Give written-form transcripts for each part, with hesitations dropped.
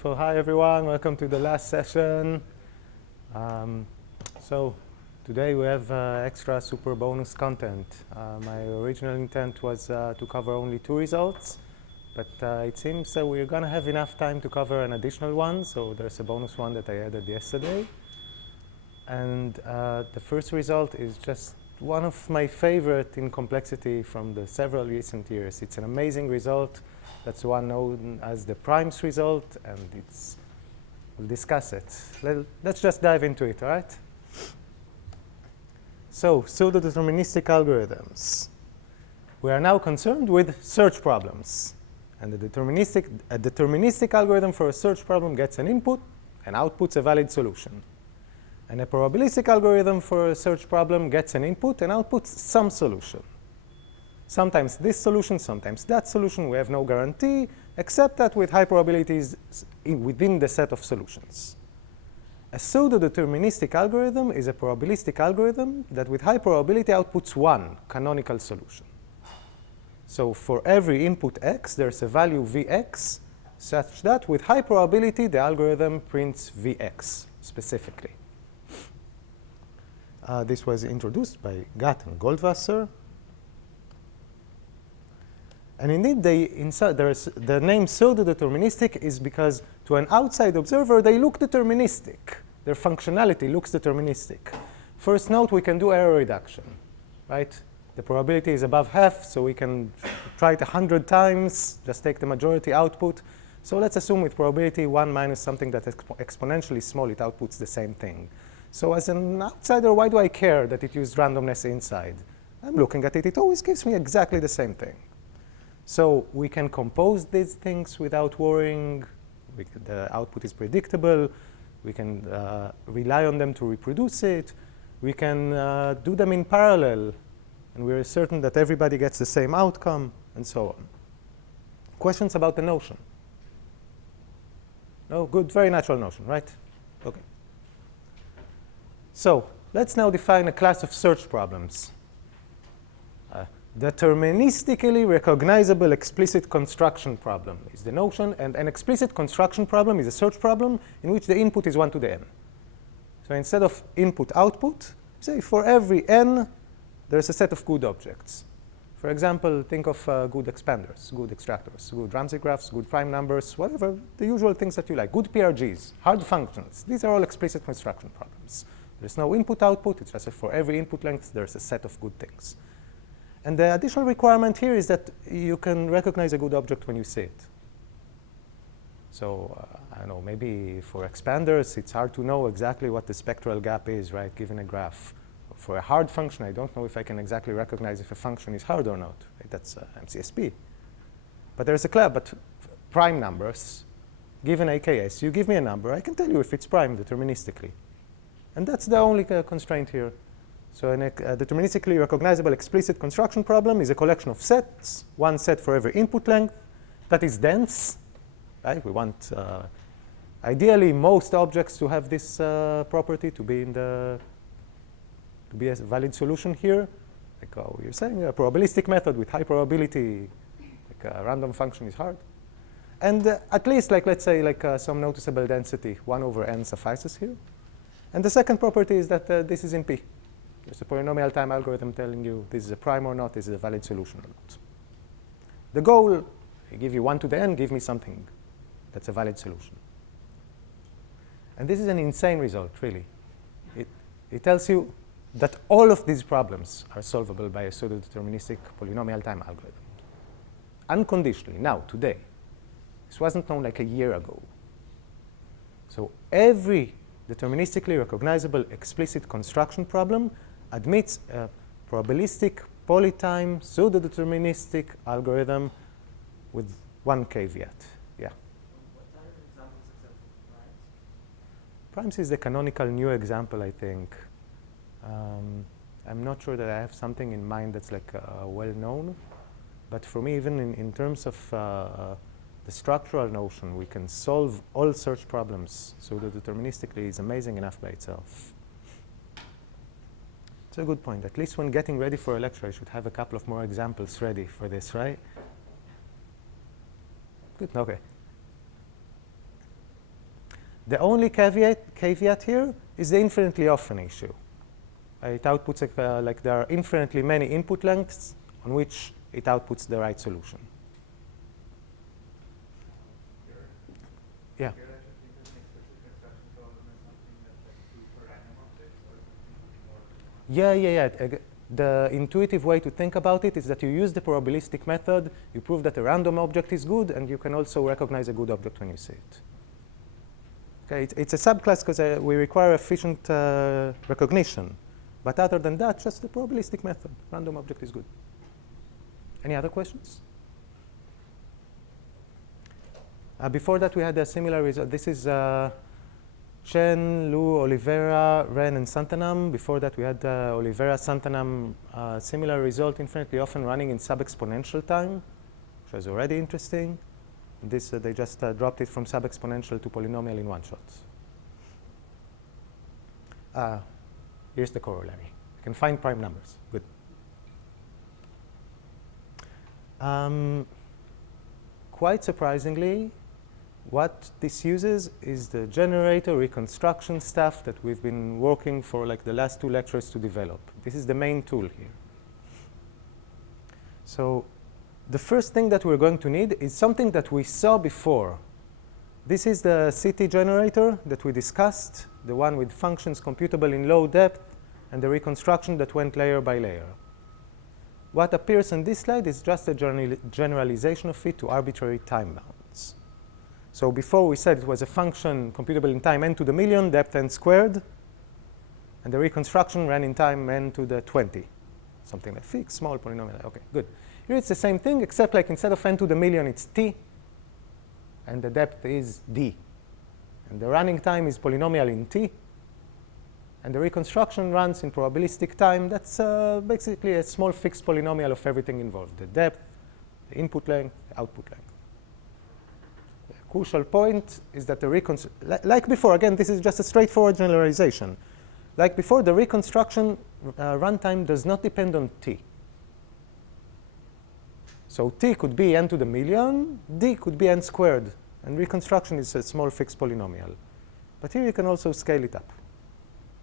So hi everyone, welcome to the last session. So today we have extra super bonus content. My original intent was to cover only 2 results, but it seems we're going to have enough time to cover an additional one, so there's a bonus one that I added yesterday. And the first result is just one of my favorite in complexity from the several recent years. It's an amazing result. That's one known as the primes result, and we'll discuss it. Let's just dive into it, all right? So, pseudodeterministic algorithms. We are now concerned with search problems. And a deterministic algorithm for a search problem gets an input and outputs a valid solution. And a probabilistic algorithm for a search problem gets an input and outputs some solution. Sometimes this solution, sometimes that solution. We have no guarantee, except that with high probabilities within the set of solutions. A pseudo-deterministic algorithm is a probabilistic algorithm that with high probability outputs one canonical solution. So for every input x, there's a value vx, such that with high probability, the algorithm prints vx specifically. This was introduced by Gatt and Goldwasser. And indeed, the name pseudo-deterministic is because to an outside observer, they look deterministic. Their functionality looks deterministic. First note, we can do error reduction, right? The probability is above half, so we can try it 100 times, just take the majority output. So let's assume with probability 1 minus something that is exponentially small, it outputs the same thing. So as an outsider, why do I care that it used randomness inside? I'm looking at it. It always gives me exactly the same thing. So we can compose these things without worrying. The output is predictable. We can rely on them to reproduce it. We can do them in parallel. And we're certain that everybody gets the same outcome, and so on. Questions about the notion? No? Good, very natural notion, right? OK. So let's now define a class of search problems. Deterministically recognizable explicit construction problem is the notion, and an explicit construction problem is a search problem in which the input is 1 to the n. So instead of input-output, say for every n, there's a set of good objects. For example, think of good expanders, good extractors, good Ramsey graphs, good prime numbers, whatever, the usual things that you like, good PRGs, hard functions. These are all explicit construction problems. There's no input-output. It's just for every input length, there's a set of good things. And the additional requirement here is that you can recognize a good object when you see it. So I don't know, maybe for expanders, it's hard to know exactly what the spectral gap is, right, given a graph. For a hard function, I don't know if I can exactly recognize if a function is hard or not. Right? That's MCSP. But there's a class, but prime numbers, given AKS, you give me a number, I can tell you if it's prime deterministically. And that's the only constraint here. So a deterministically recognizable explicit construction problem is a collection of sets, one set for every input length, that is dense. Right? We want, ideally, most objects to have this property to be a valid solution here. Like you're saying, a probabilistic method with high probability, like a random function is hard. And at least, like let's say, like some noticeable density, 1 over n suffices here. And the second property is that this is in P. There's a polynomial-time algorithm telling you this is a prime or not, this is a valid solution or not. The goal, I give you 1 to the n, give me something that's a valid solution. And this is an insane result, really. It tells you that all of these problems are solvable by a pseudo-deterministic polynomial-time algorithm. Unconditionally, now, today. This wasn't known like a year ago. So every deterministically recognizable explicit construction problem admits a probabilistic polytime pseudo-deterministic algorithm with one caveat. Yeah? What are examples except for primes? Primes is the canonical new example, I think. I'm not sure that I have something in mind that's like well-known. But for me, even in terms of the structural notion, we can solve all search problems. So the deterministically is amazing enough by itself. It's a good point. At least when getting ready for a lecture, I should have a couple of more examples ready for this, right? Good, OK. The only caveat here is the infinitely often issue. It outputs like there are infinitely many input lengths on which it outputs the right solution. Yeah. Yeah. The intuitive way to think about it is that you use the probabilistic method, you prove that a random object is good, and you can also recognize a good object when you see it. Okay, it's a subclass because we require efficient recognition. But other than that, just the probabilistic method. Random object is good. Any other questions? Before that, we had a similar result. This is Chen, Lu, Oliveira, Ren, and Santanam. Before that, we had Oliveira, Santanam, similar result, infinitely often running in sub-exponential time, which was already interesting. This, they just dropped it from sub-exponential to polynomial in one shot. Here's the corollary. You can find prime numbers. Good. Quite surprisingly, what this uses is the generator reconstruction stuff that we've been working for like the last 2 lectures to develop. This is the main tool here. So the first thing that we're going to need is something that we saw before. This is the CT generator that we discussed, the one with functions computable in low depth and the reconstruction that went layer by layer. What appears on this slide is just a generalization of it to arbitrary time bounds. So before we said it was a function computable in time n to the million, depth n squared, and the reconstruction ran in time n to the 20, something like fixed, small, polynomial. Okay, good. Here it's the same thing, except like instead of n to the million, it's t, and the depth is d. And the running time is polynomial in t, and the reconstruction runs in probabilistic time. That's basically a small fixed polynomial of everything involved, the depth, the input length, the output length. The crucial point is that the like before, again, this is just a straightforward generalization. Like before, the reconstruction runtime does not depend on t. So t could be n to the million, d could be n squared, and reconstruction is a small fixed polynomial. But here you can also scale it up.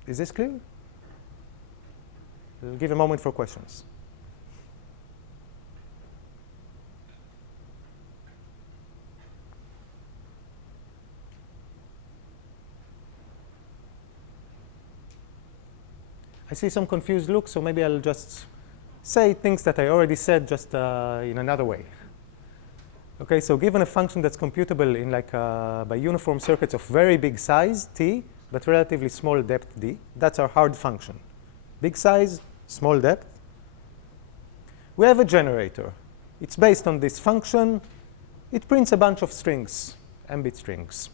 Is this clear? We'll give a moment for questions. I see some confused looks, so maybe I'll just say things that I already said, just in another way. Okay, so given a function that's computable in like by uniform circuits of very big size, t, but relatively small depth, d, that's our hard function. Big size, small depth. We have a generator. It's based on this function. It prints a bunch of strings, m-bit strings.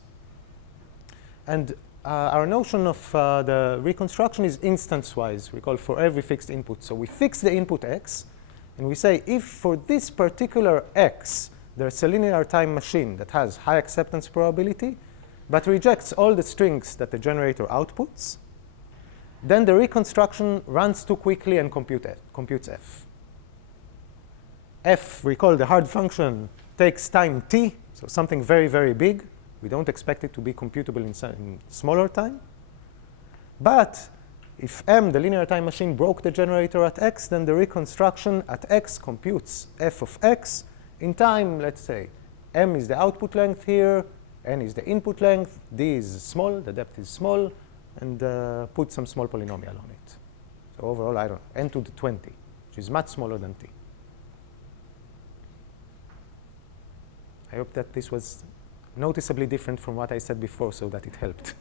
And our notion of the reconstruction is instance-wise. We call for every fixed input. So we fix the input x, and we say if for this particular x, there's a linear time machine that has high acceptance probability, but rejects all the strings that the generator outputs, then the reconstruction runs too quickly and computes f. F, recall the hard function, takes time t, so something very, very big. We don't expect it to be computable in smaller time. But if m, the linear time machine, broke the generator at x, then the reconstruction at x computes f of x in time, let's say. M is the output length here, n is the input length, d is small, the depth is small, and put some small polynomial on it. So overall, I don't know, n to the 20, which is much smaller than t. I hope that this was noticeably different from what I said before, so that it helped.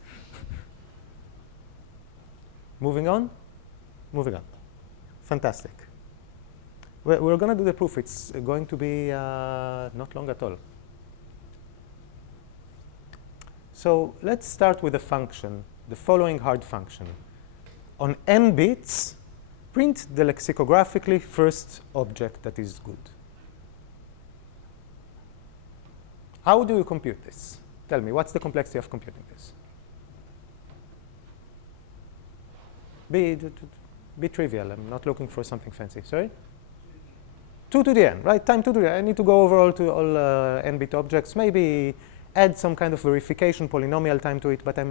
Moving on? Moving on. Fantastic. We're going to do the proof. It's going to be not long at all. So let's start with a function, the following hard function. On n bits, print the lexicographically first object that is good. How do you compute this? Tell me, what's the complexity of computing this? Be trivial. I'm not looking for something fancy. Sorry? 2 to the n, right? Time 2 to the n. I need to go over all n-bit objects. Maybe add some kind of verification polynomial time to it, but I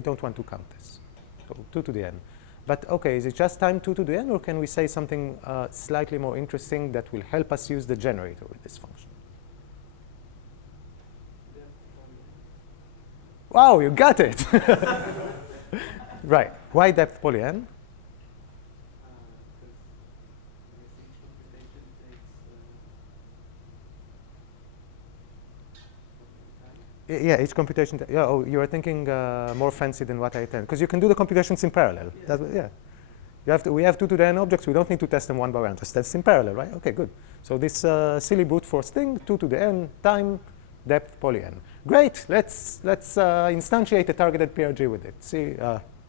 don't want to count this. So 2 to the n. But OK, is it just time 2 to the n, or can we say something slightly more interesting that will help us use the generator with this function? Wow, you got it! Right. Why depth poly n? Yeah, each computation. Yeah, oh, you are thinking more fancy than what I intend, because you can do the computations in parallel. Yeah. We have 2 to the n objects. We don't need to test them one by one. Just test in parallel, right? OK, good. So this silly brute force thing, 2 to the n time depth poly n. Great. Let's instantiate a targeted PRG with it. See,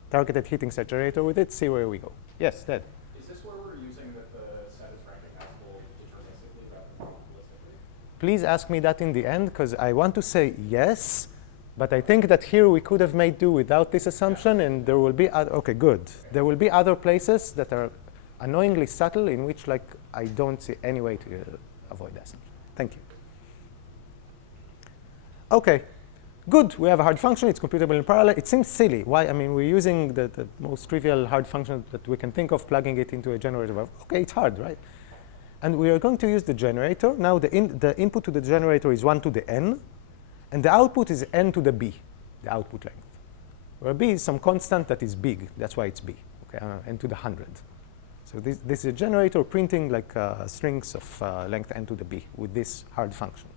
targeted heating set generator with it. See where we go. Yes, Ted. Is this where we're using that the set is recognizable deterministically rather than probabilistically? Please ask me that in the end, because I want to say yes, but I think that here we could have made do without this assumption, and there will be OK, good. There will be other places that are annoyingly subtle in which I don't see any way to avoid that assumption. Thank you. OK, good. We have a hard function. It's computable in parallel. It seems silly. Why? I mean, we're using the most trivial hard function that we can think of, plugging it into a generator. OK, it's hard, right? And we are going to use the generator. Now, the input to the generator is 1 to the n. And the output is n to the b, the output length. Where b is some constant that is big. That's why it's b, okay, n to the 100. So this is a generator printing strings of length n to the b with this hard function.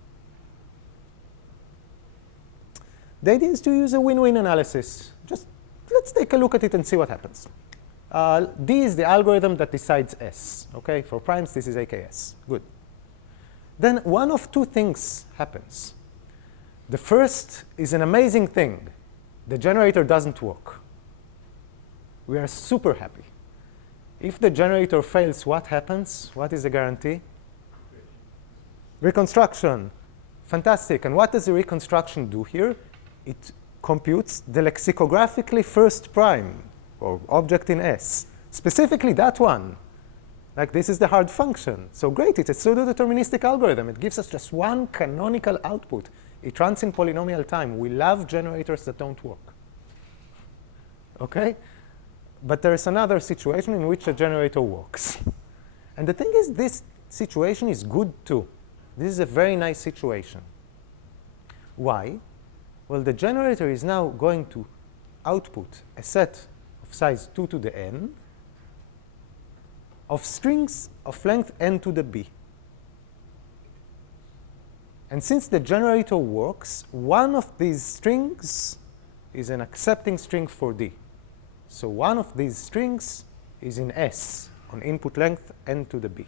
The idea is to use a win-win analysis. Just let's take a look at it and see what happens. D is the algorithm that decides S. Okay, for primes, this is AKS. Good. Then one of two things happens. The first is an amazing thing. The generator doesn't work. We are super happy. If the generator fails, what happens? What is the guarantee? Reconstruction. Fantastic. And what does the reconstruction do here? It computes the lexicographically first prime, or object in S. Specifically that one. Like this is the hard function. So great, it's a pseudodeterministic algorithm. It gives us just one canonical output. It runs in polynomial time. We love generators that don't work. Okay? But there is another situation in which a generator works. And the thing is, this situation is good too. This is a very nice situation. Why? Well, the generator is now going to output a set of size 2 to the n of strings of length n to the b. And since the generator works, one of these strings is an accepting string for d. So one of these strings is in S on input length n to the b.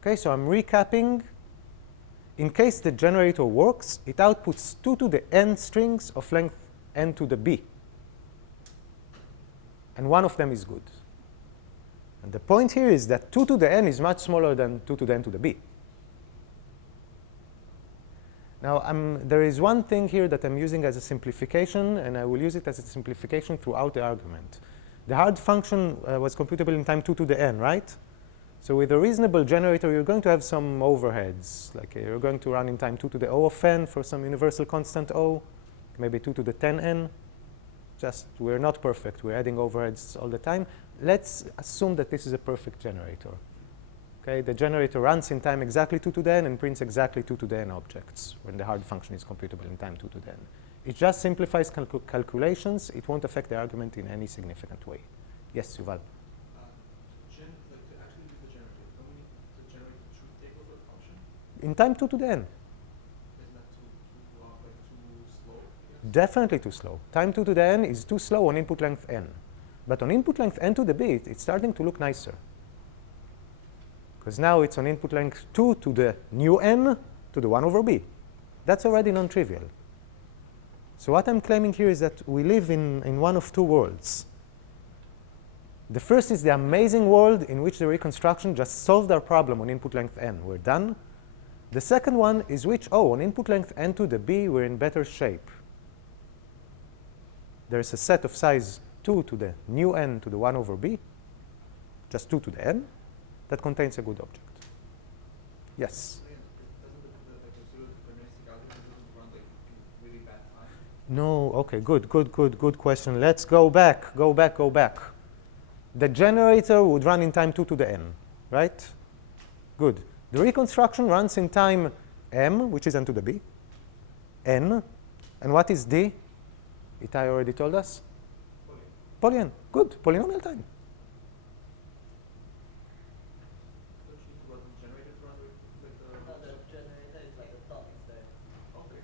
Okay, so I'm recapping. In case the generator works, it outputs 2 to the n strings of length n to the b. And one of them is good. And the point here is that 2 to the n is much smaller than 2 to the n to the b. Now, there is one thing here that I'm using as a simplification, and I will use it as a simplification throughout the argument. The hard function was computable in time 2 to the n, right? So with a reasonable generator, you're going to have some overheads. Like you're going to run in time 2 to the O of n for some universal constant O, maybe 2 to the 10n. Just, we're not perfect. We're adding overheads all the time. Let's assume that this is a perfect generator. Okay, the generator runs in time exactly 2 to the n and prints exactly 2 to the n objects when the hard function is computable in time 2 to the n. It just simplifies calculations. It won't affect the argument in any significant way. Yes, Yuval? In time 2 to the n. Isn't that too long, like too slow? Definitely too slow. Time 2 to the n is too slow on input length n. But on input length n to the b, it's starting to look nicer. Because now it's on input length 2 to the new n to the 1 over b. That's already non-trivial. So what I'm claiming here is that we live in one of two worlds. The first is the amazing world in which the reconstruction just solved our problem on input length n. We're done. The second one is which, on input length n to the b, we're in better shape. There's a set of size 2 to the new n to the 1 over b, just 2 to the n, that contains a good object. Yes? Doesn't the pseudodeterministic algorithm No, okay, good question. Let's go back. The generator would run in time 2 to the n, right? Good. The reconstruction runs in time m, which is n to the b, n, and what is d? Itai already told us? Poly n. Good, polynomial time. Don't you need to run the generator to run with the... No, the generator is like a thought instead of Okay.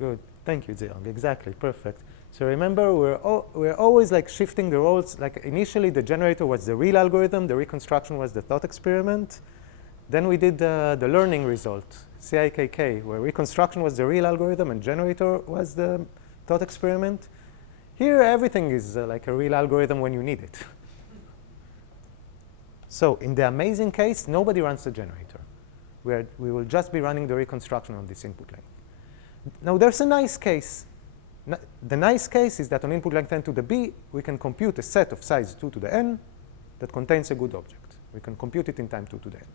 Okay. Good. Thank you, Zeong. Exactly. Perfect. So remember, we're always like shifting the roles. Like initially, the generator was the real algorithm. The reconstruction was the thought experiment. Then we did the learning result, CIKK, where reconstruction was the real algorithm and generator was the thought experiment. Here, everything is like a real algorithm when you need it. So in the amazing case, nobody runs the generator. We will just be running the reconstruction on this input length. Now, there's a nice case. The nice case is that on input length n to the b, we can compute a set of size 2 to the n that contains a good object. We can compute it in time 2 to the n.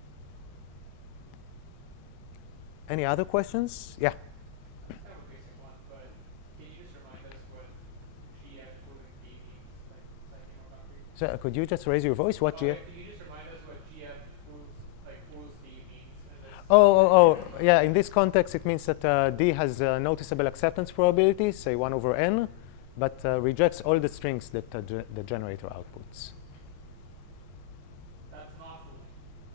Any other questions? Yeah. I have a basic one, but can you just remind us what GF fooling B means, like psychomorphic? So could you just raise your voice? What GF? Can you just remind us what GF fools D means? Yeah, in this context, it means that D has a noticeable acceptance probability, say 1 over n, but rejects all the strings that the generator outputs. That's not fooling,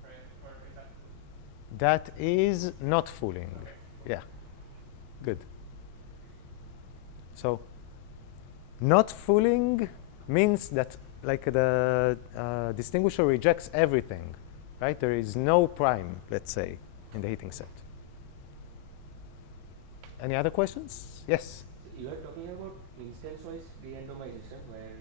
right? Or is that fooling? That is not fooling. Okay. Yeah. Good. So not fooling means that like the distinguisher rejects everything, right? There is no prime, let's say, in the heating set. Any other questions? Yes? So you are talking about instance-wise derandomization where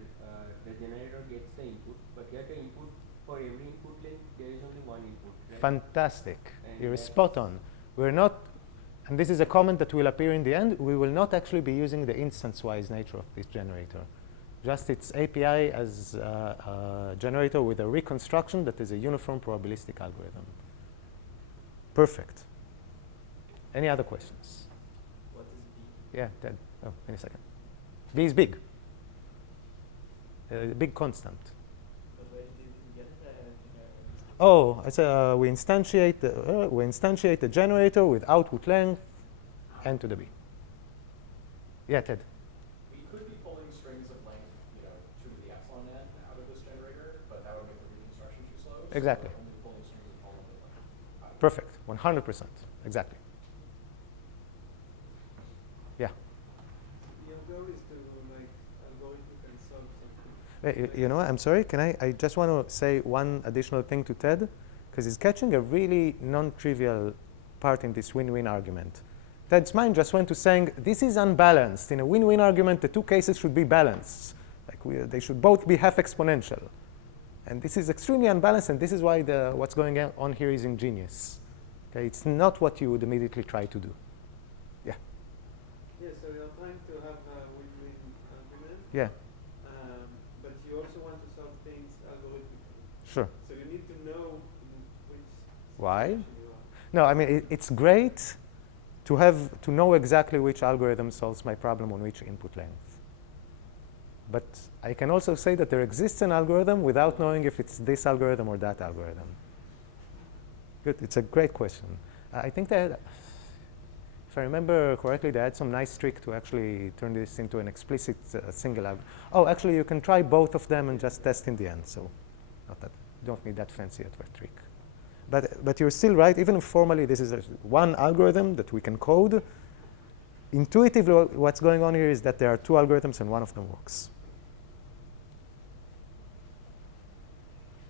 the generator gets the input, but here the input for every input length there is only one input, right? Fantastic. And You're spot on. We're not, and this is a comment that will appear in the end, we will not actually be using the instance-wise nature of this generator. Just its API as a generator with a reconstruction that is a uniform probabilistic algorithm. Perfect. Any other questions? What is B? Yeah, Ted. Oh, in a second. B is big. Big constant. But where did you get the... Oh, I said we instantiate the generator with output length n to the b. Yeah, Ted. We could be pulling strings of length, 2 to the epsilon n out of this generator, but that would make the reconstruction too slow. Exactly. So we're only pulling strings of all of the length. Perfect. 100%. Exactly. Yeah. The goal is to like algorithmically solve something. You know what? I'm sorry. Can I just want to say one additional thing to Ted, because he's catching a really non-trivial part in this win-win argument. Ted's mind just went to saying, this is unbalanced. In a win-win argument, the two cases should be balanced. Like they should both be half exponential. And this is extremely unbalanced, and this is why what's going on here is ingenious. Okay, it's not what you would immediately try to do. Yeah. Yeah, so you're trying to have a win-win argument. Yeah. But you also want to solve things algorithmically. Sure. So you need to know in which Why? situation you are. No, I mean, it's great to know exactly which algorithm solves my problem on which input length. But I can also say that there exists an algorithm without knowing if it's this algorithm or that algorithm. Good. It's a great question. I think that, if I remember correctly, they had some nice trick to actually turn this into an explicit single algorithm. Oh, actually, you can try both of them and just test in the end. So not that, you don't need that fancy a trick. But you're still right. Even if formally this is one algorithm that we can code, intuitively what's going on here is that there are two algorithms and one of them works.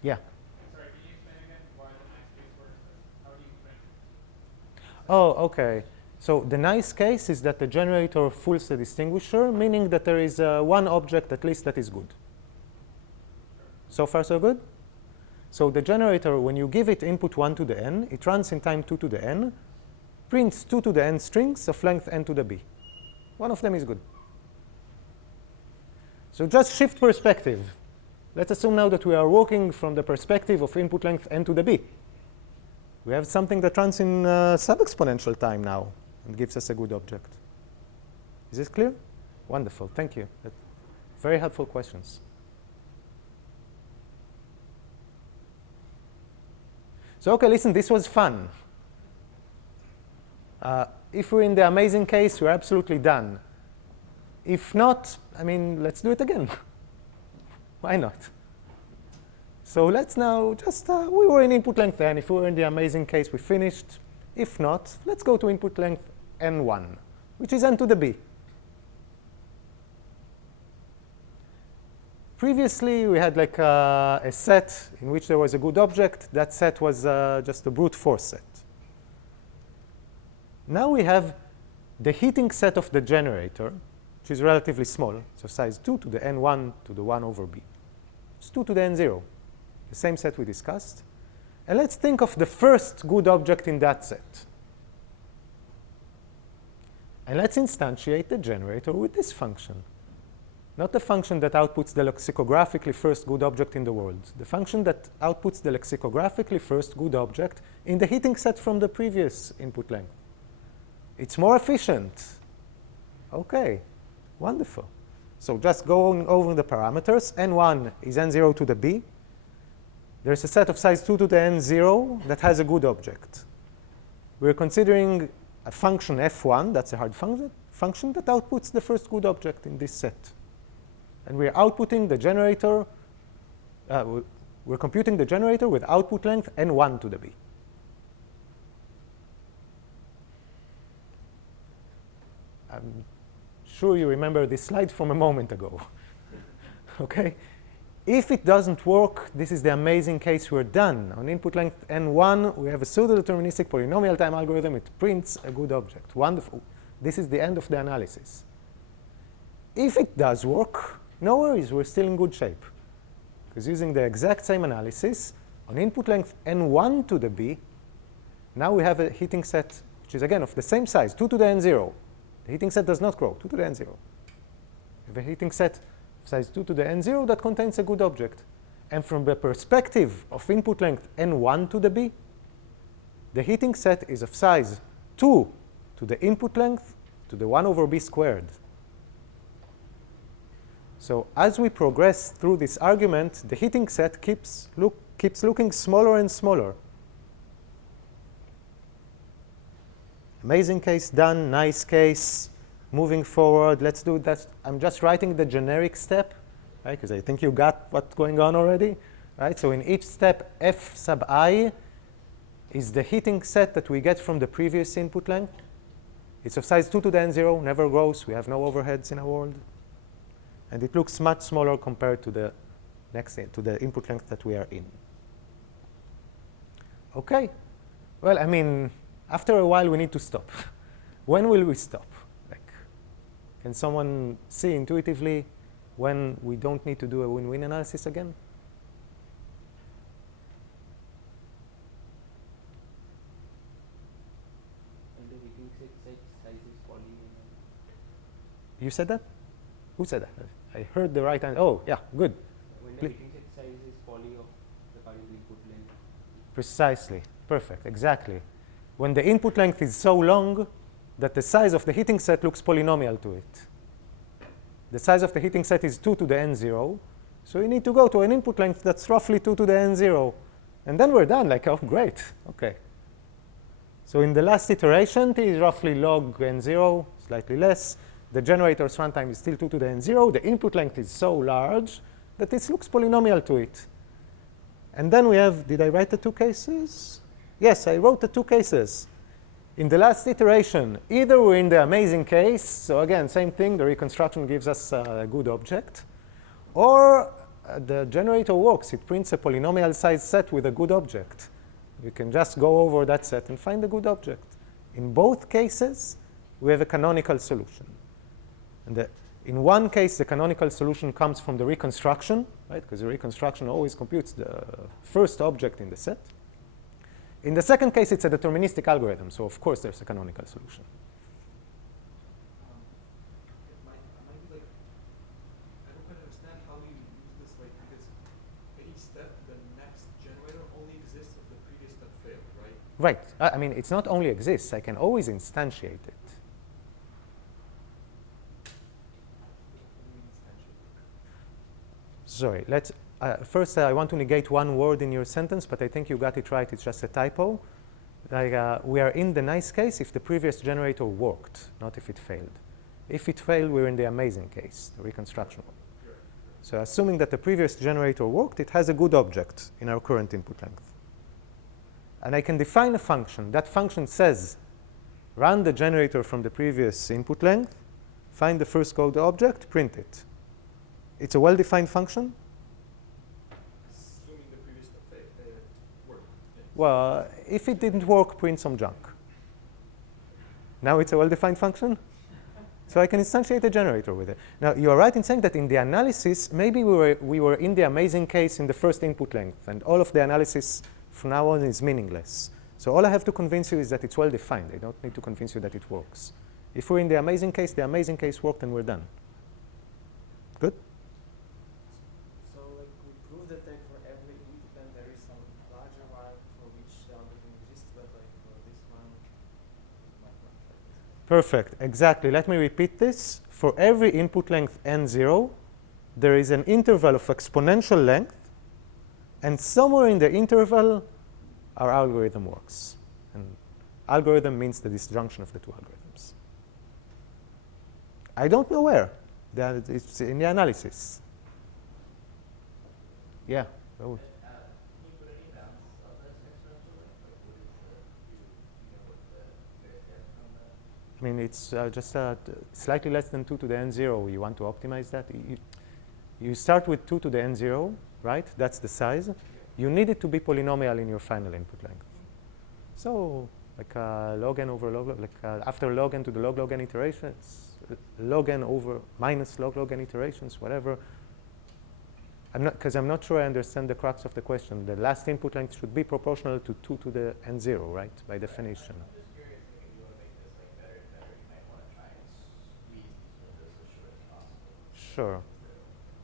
Yeah? Sorry, can you explain again why the nice case works? How do you print? Oh, OK. So the nice case is that the generator fools the distinguisher, meaning that there is one object at least that is good. So far, so good? So the generator, when you give it input 1 to the n, it runs in time 2 to the n, prints 2 to the n strings of length n to the b. One of them is good. So just shift perspective. Let's assume now that we are working from the perspective of input length n to the b. We have something that runs in sub-exponential time now and gives us a good object. Is this clear? Wonderful, thank you. Very helpful questions. So okay, listen, this was fun. If we're in the amazing case, we're absolutely done. If not, I mean, let's do it again. Why not? So let's now just, we were in input length n. If we were in the amazing case, we finished. If not, let's go to input length n1, which is n to the b. Previously, we had like a set in which there was a good object. That set was just a brute force set. Now we have the heating set of the generator, which is relatively small, so size 2 to the n1 to the 1 over b. It's 2 to the n0, the same set we discussed. And let's think of the first good object in that set. And let's instantiate the generator with this function. Not the function that outputs the lexicographically first good object in the world. The function that outputs the lexicographically first good object in the heating set from the previous input length. It's more efficient. OK, wonderful. So just going over the parameters, n1 is n0 to the b. There's a set of size 2 to the n0 that has a good object. We're considering a function f1, that's a hard function that outputs the first good object in this set. And we're outputting the generator, we're computing the generator with output length n1 to the b. I'm sure you remember this slide from a moment ago. OK? If it doesn't work, this is the amazing case we're done. On input length n1, we have a pseudodeterministic polynomial time algorithm. It prints a good object. Wonderful. This is the end of the analysis. If it does work, no worries, we're still in good shape. Because using the exact same analysis, on input length n1 to the b, now we have a heating set, which is again of the same size, 2 to the n0. The heating set does not grow, 2 to the n0. We have a heating set of size 2 to the n0 that contains a good object. And from the perspective of input length n1 to the b, the heating set is of size 2 to the input length to the 1 over b squared. So as we progress through this argument, the heating set keeps looking smaller and smaller. Amazing case done, nice case. Moving forward, let's do that. I'm just writing the generic step, right? Because I think you got what's going on already, right? So in each step, f sub I is the heating set that we get from the previous input length. It's of size 2 to the n0, never grows. We have no overheads in our world. And it looks much smaller compared to the input length that we are in. OK. Well, I mean, after a while, we need to stop. When will we stop? Like, can someone see intuitively when we don't need to do a win-win analysis again? And the heating set size is polynomial. You said that? Who said that? I heard the right answer. Oh, yeah, good. When the heating set size is poly of the current input length. Precisely. Perfect. Exactly. When the input length is so long that the size of the heating set looks polynomial to it. The size of the heating set is 2 to the n0. So you need to go to an input length that's roughly 2 to the n0. And then we're done. Like, oh, great. OK. So in the last iteration, t is roughly log n0, slightly less. The generator's runtime is still 2 to the n0. The input length is so large that this looks polynomial to it. And then we have, did I write the two cases? Yes, I wrote the two cases. In the last iteration, either we're in the amazing case, so again, same thing, the reconstruction gives us a good object, or the generator works. It prints a polynomial size set with a good object. You can just go over that set and find a good object. In both cases, we have a canonical solution. And in one case, the canonical solution comes from the reconstruction, right? Because the reconstruction always computes the first object in the set. In the second case, it's a deterministic algorithm, so of course there's a canonical solution. I might be like, I don't quite understand how you use this, like, because any step, the next generator only exists if the previous step failed, right? Right. I mean, it's not only exists. I can always instantiate it. Sorry, let's, first I want to negate one word in your sentence, but I think you got it right, it's just a typo. Like, we are in the nice case if the previous generator worked, not if it failed. If it failed, we're in the amazing case, the reconstruction one. So assuming that the previous generator worked, it has a good object in our current input length. And I can define a function. That function says, run the generator from the previous input length, find the first code object, print it. It's a well-defined function? Assuming the previous worked. Yeah. Well, if it didn't work, print some junk. Now it's a well-defined function? So I can instantiate a generator with it. Now, you are right in saying that in the analysis, maybe we were in the amazing case in the first input length, and all of the analysis from now on is meaningless. So all I have to convince you is that it's well-defined. I don't need to convince you that it works. If we're in the amazing case worked, and we're done. Good? So like we prove that like for every input length there is some larger one for which the algorithm exists, but like for this one, it might not exist. Perfect, exactly. Let me repeat this. For every input length n0, there is an interval of exponential length, and somewhere in the interval, our algorithm works. And algorithm means the disjunction of the two algorithms. I don't know where. It's in the analysis. Yeah. Oh. Can you put any bounds of this exponential length? Like what is the, you know what the you guys get from that? I mean, it's just slightly less than 2 to the n0. You want to optimize that? You start with 2 to the n0, right? That's the size. You need it to be polynomial in your final input length. So like log n over log, like after log n to the log n iterations, log n over minus log n iterations, whatever. Because I'm not sure I understand the crux of the question. The last input length should be proportional to 2 to the n0, right? By definition. I'm just curious, like, if you want to make this like better and better, you might want to try and squeeze these windows as short as possible. Sure.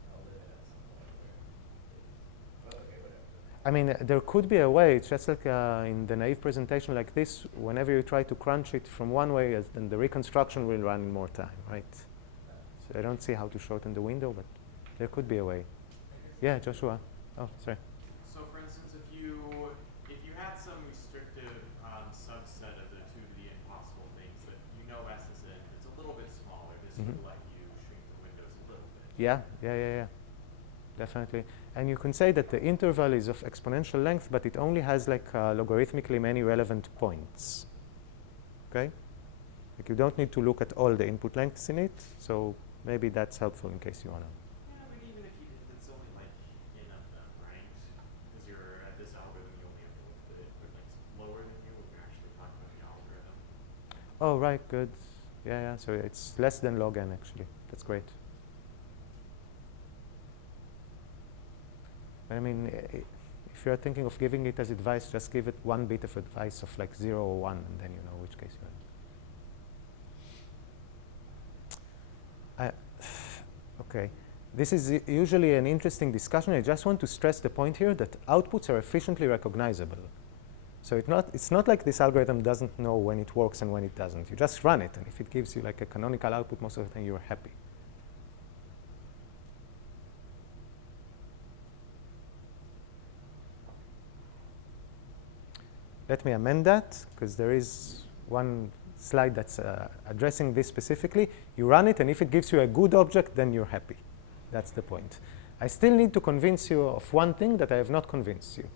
I'll limit at some point where but okay, whatever. I mean, there could be a way. It's just like in the naive presentation like this, whenever you try to crunch it from one way, then the reconstruction will run in more time, right? So I don't see how to shorten the window, but there could be a way. Yeah, Joshua. Oh, sorry. So, for instance, if you had some restrictive subset of the 2 to the n possible things that you know S is in, it's a little bit smaller. This would let you shrink the windows a little bit. Yeah. Definitely. And you can say that the interval is of exponential length, but it only has like logarithmically many relevant points. Okay? Like you don't need to look at all the input lengths in it. So maybe that's helpful in case you want to. Yeah, but even if you did, it's only like in of them, right? Because you're at this algorithm, you only have to look at the input lengths lower than you when you're actually talking about the algorithm. Oh, right, good. Yeah. So it's less than log n, actually. That's great. I mean, if you're thinking of giving it as advice, just give it one bit of advice of like 0 or 1, and then you know which case you're in. Okay. This is usually an interesting discussion. I just want to stress the point here that outputs are efficiently recognizable. So it's not like this algorithm doesn't know when it works and when it doesn't. You just run it, and if it gives you like a canonical output, most of the time you're happy. Let me amend that, because there is one slide that's addressing this specifically. You run it, and if it gives you a good object, then you're happy. That's the point. I still need to convince you of one thing that I have not convinced you.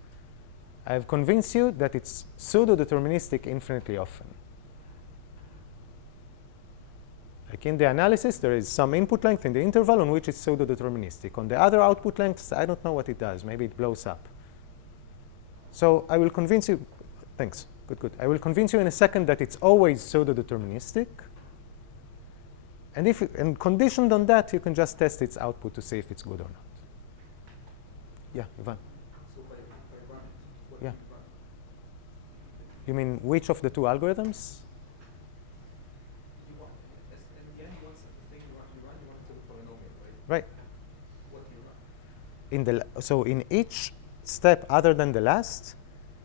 I have convinced you that it's pseudodeterministic infinitely often. Like in the analysis, there is some input length in the interval on which it's pseudodeterministic. On the other output lengths, I don't know what it does. Maybe it blows up. So I will convince you. Thanks. Good. I will convince you in a second that it's always pseudo-deterministic. And conditioned on that, you can just test its output to see if it's good or not. Yeah, Ivan. So by running, what Yeah. do you run? You mean which of the two algorithms? You want, in the end, once the thing you want it to the polynomial, right? Right. What do you run? So in each step other than the last,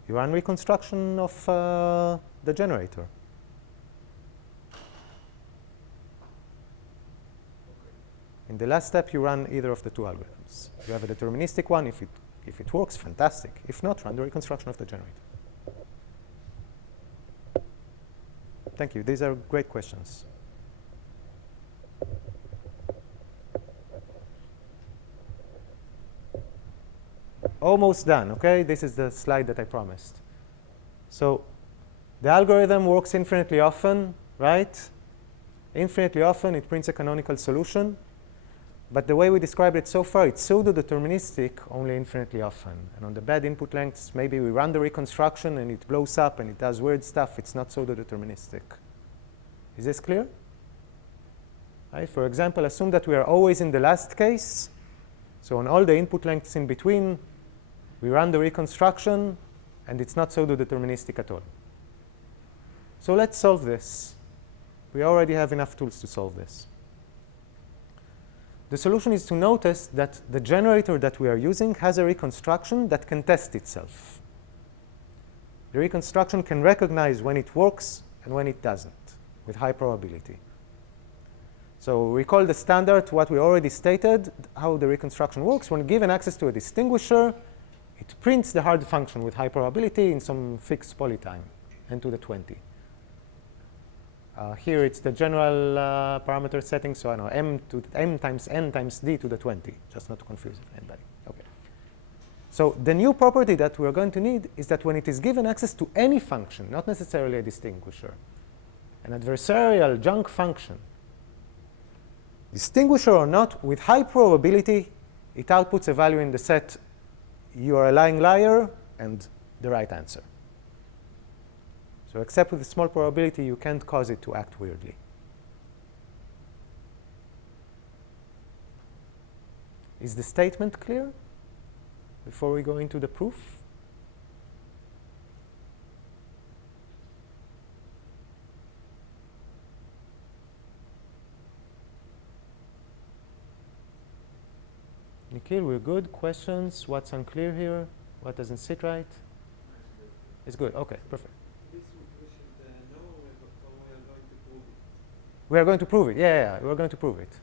you run reconstruction of the generator. Okay. In the last step, you run either of the two algorithms. You have a deterministic one. If it works, fantastic. If not, run the reconstruction of the generator. Thank you. These are great questions. Almost done, okay? This is the slide that I promised. So the algorithm works infinitely often, right? Infinitely often, it prints a canonical solution. But the way we described it so far, it's pseudo-deterministic only infinitely often. And on the bad input lengths, maybe we run the reconstruction and it blows up and it does weird stuff. It's not pseudo-deterministic. Is this clear? Right? For example, assume that we are always in the last case. So on all the input lengths in between, we run the reconstruction, and it's not pseudo-deterministic at all. So let's solve this. We already have enough tools to solve this. The solution is to notice that the generator that we are using has a reconstruction that can test itself. The reconstruction can recognize when it works and when it doesn't, with high probability. So recall the standard, what we already stated, how the reconstruction works. When given access to a distinguisher, it prints the hard function with high probability in some fixed polytime, n to the 20. Here it's the general parameter setting, so I know m times n times d to the 20, just not to confuse anybody. Okay. So the new property that we're going to need is that when it is given access to any function, not necessarily a distinguisher, an adversarial junk function, distinguisher or not, with high probability, it outputs a value in the set you are a lying liar and the right answer. So except with a small probability, you can't cause it to act weirdly. Is the statement clear before we go into the proof? Nikhil, we're good. Questions? What's unclear here? What doesn't sit right? It's good. Okay, perfect. This we should know when we are going to prove it. We are going to prove it. Yeah, we're going to prove it.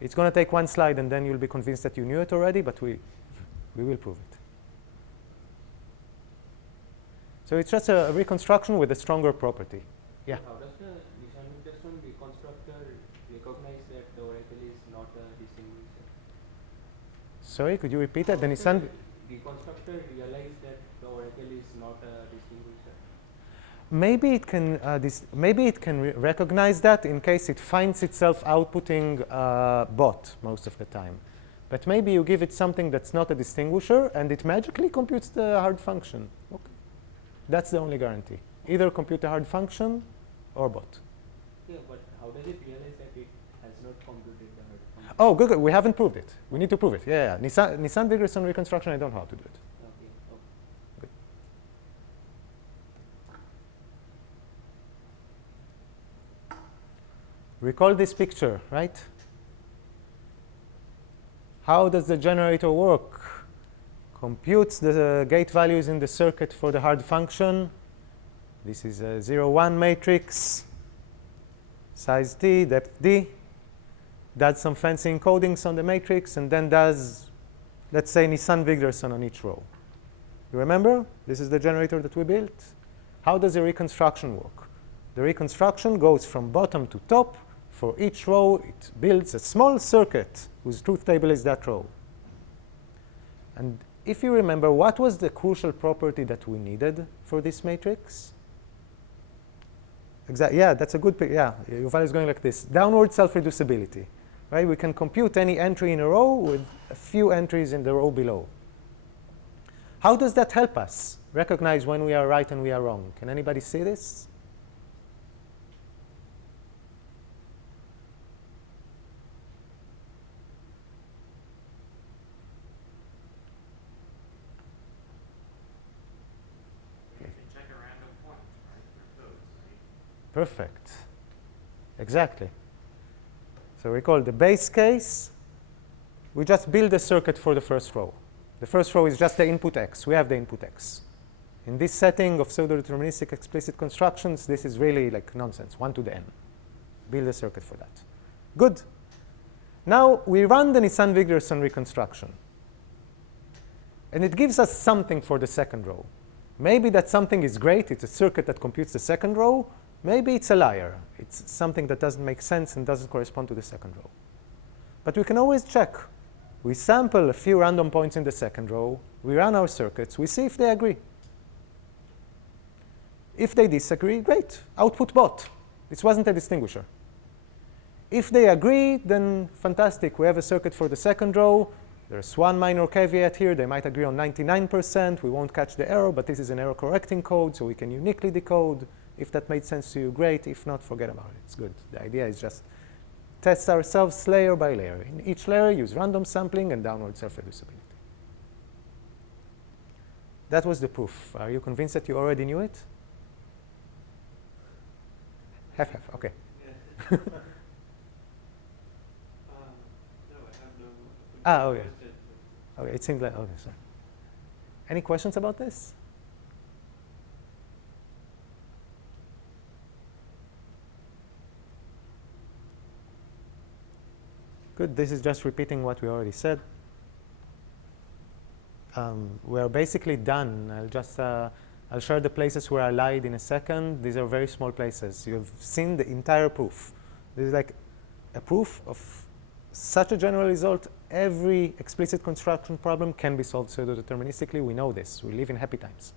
It's going to take one slide, and then you'll be convinced that you knew it already, but we will prove it. So it's just a reconstruction with a stronger property. Yeah? How does the Nisan-Wigderson reconstructor recognize that the oracle is not a distinguisher? Sorry, could you repeat that? The How Nisan does the reconstructor realize that the oracle is not a distinguisher? maybe it can recognize that in case it finds itself outputting bot most of the time. But maybe you give it something that's not a distinguisher, and it magically computes the hard function. Okay. That's the only guarantee. Either compute a hard function or bot. Yeah, but how does it realize that it has not computed the hard function? Oh, good. We haven't proved it. We need to prove it. Yeah. Nisan-Wigderson reconstruction, I don't know how to do it. Okay. Good. Recall this picture, right? How does the generator work? Computes the gate values in the circuit for the hard function. This is a 0, 1 matrix, size d, depth d. Does some fancy encodings on the matrix, and then does, let's say, Nisan-Wigderson on each row. You remember? This is the generator that we built. How does the reconstruction work? The reconstruction goes from bottom to top. For each row, it builds a small circuit whose truth table is that row. And if you remember, what was the crucial property that we needed for this matrix? Exactly. Yeah, that's a good picture. Yeah, your value is going like this. Downward self-reducibility. Right? We can compute any entry in a row with a few entries in the row below. How does that help us recognize when we are right and we are wrong? Can anybody see this? Perfect. Exactly. So recall the base case. We just build a circuit for the first row. The first row is just the input x. We have the input x. In this setting of pseudo-deterministic explicit constructions, this is really like nonsense, 1 to the n. Build a circuit for that. Good. Now we run the Nisan-Wigderson reconstruction. And it gives us something for the second row. Maybe that something is great. It's a circuit that computes the second row. Maybe it's a liar. It's something that doesn't make sense and doesn't correspond to the second row. But we can always check. We sample a few random points in the second row. We run our circuits. We see if they agree. If they disagree, great. Output bot. This wasn't a distinguisher. If they agree, then fantastic. We have a circuit for the second row. There's one minor caveat here. They might agree on 99%. We won't catch the error, but this is an error correcting code, so we can uniquely decode. If that made sense to you, great. If not, forget about it. It's good. The idea is just test ourselves layer by layer. In each layer, use random sampling and downward self-reducibility. That was the proof. Are you convinced that you already knew it? Half. OK. No, I have no. OK. OK, it seems like, OK, sorry. Any questions about this? Good. This is just repeating what we already said. We're basically done. I'll share the places where I lied in a second. These are very small places. You've seen the entire proof. This is like a proof of such a general result. Every explicit construction problem can be solved pseudodeterministically. We know this. We live in happy times.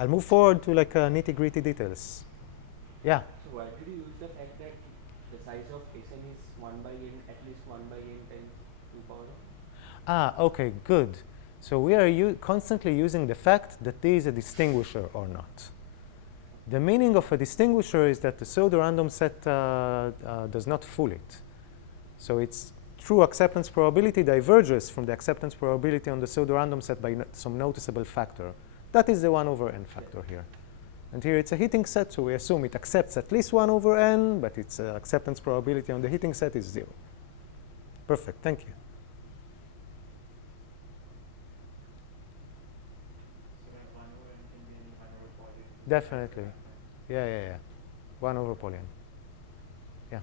I'll move forward to like nitty-gritty details. Yeah? So why did you use the fact that the size of Sn is 1 by n, at least 1 by n times 2 power n? OK, good. So we are constantly using the fact that there is a distinguisher or not. The meaning of a distinguisher is that the pseudorandom set does not fool it. So its true acceptance probability diverges from the acceptance probability on the pseudorandom set by some noticeable factor. That is the 1 over n factor here. And here it's a heating set, so we assume it accepts at least 1 over n, but its acceptance probability on the heating set is 0. Perfect, thank you. Definitely. Yeah. 1 over poly n. Yeah.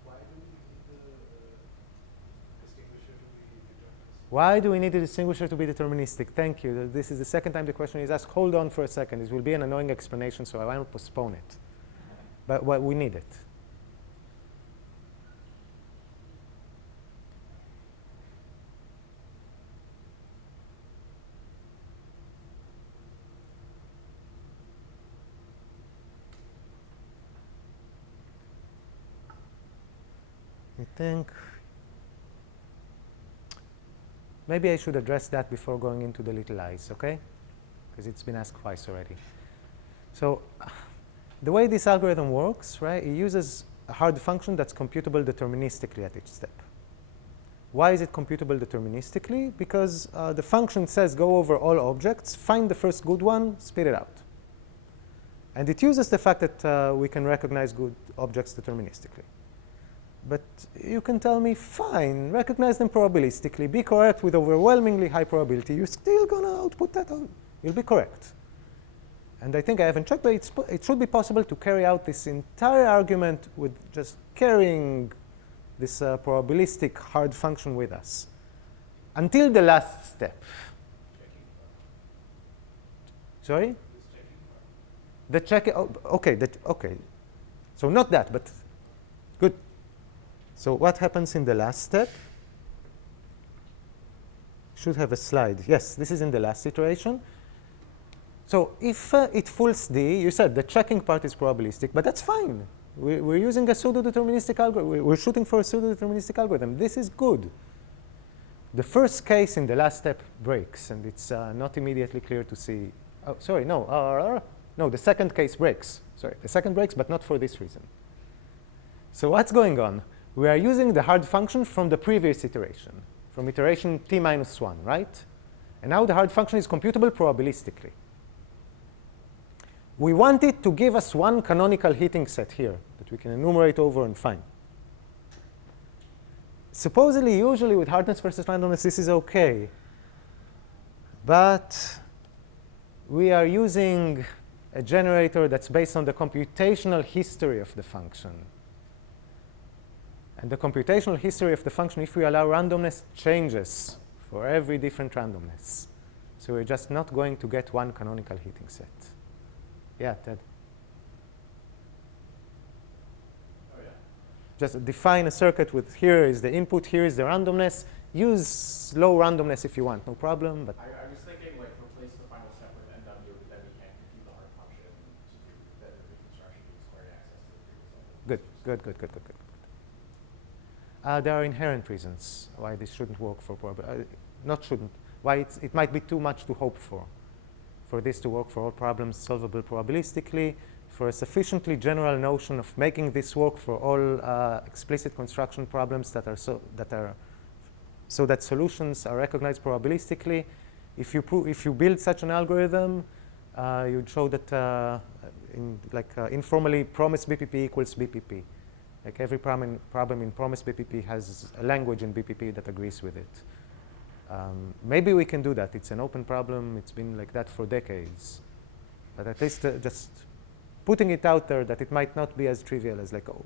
Why do we need the distinguisher to be deterministic? Why do we need a distinguisher to be deterministic? Thank you. This is the second time the question is asked. Hold on for a second. This will be an annoying explanation, so I want to postpone it. But we need it. I think maybe I should address that before going into the little eyes, OK? Because it's been asked twice already. So the way this algorithm works, right, it uses a hard function that's computable deterministically at each step. Why is it computable deterministically? Because the function says go over all objects, find the first good one, spit it out. And it uses the fact that we can recognize good objects deterministically. But you can tell me, fine, recognize them probabilistically, be correct with overwhelmingly high probability. You're still going to output that. You'll be correct. And I think I haven't checked, but it should be possible to carry out this entire argument with just carrying this probabilistic hard function with us until the last step. Sorry? The checking. Oh, OK. OK. So not that, but good. So what happens in the last step? Should have a slide. Yes, this is in the last iteration. So if it fools D, you said the checking part is probabilistic, but that's fine. We're using a pseudo-deterministic algorithm. We're shooting for a pseudo-deterministic algorithm. This is good. The first case in the last step breaks, and it's not immediately clear to see. Oh, sorry, no. No, the second case breaks. Sorry, the second breaks, but not for this reason. So what's going on? We are using the hard function from the previous iteration, from iteration t minus 1, right? And now the hard function is computable probabilistically. We want it to give us one canonical heating set here that we can enumerate over and find. Supposedly, usually with hardness versus randomness, this is OK. But we are using a generator that's based on the computational history of the function. And the computational history of the function, if we allow randomness, changes for every different randomness. So we're just not going to get one canonical heating set. Yeah, Ted? Oh, yeah. Just define a circuit with here is the input, here is the randomness. Use low randomness if you want, no problem. But I was thinking, like, replace the final step with NW, but then we can't compute the hard function to do the reconstruction to square access to the previous level. Good. There are inherent reasons why this shouldn't work for not shouldn't. Why it might be too much to hope for this to work for all problems solvable probabilistically, for a sufficiently general notion of making this work for all explicit construction problems that are so that solutions are recognized probabilistically. If you build such an algorithm, you'd show that informally promise BPP equals BPP. Like every problem in promise BPP has a language in BPP that agrees with it. Maybe we can do that. It's an open problem. It's been like that for decades. But at least just putting it out there that it might not be as trivial as like, oh,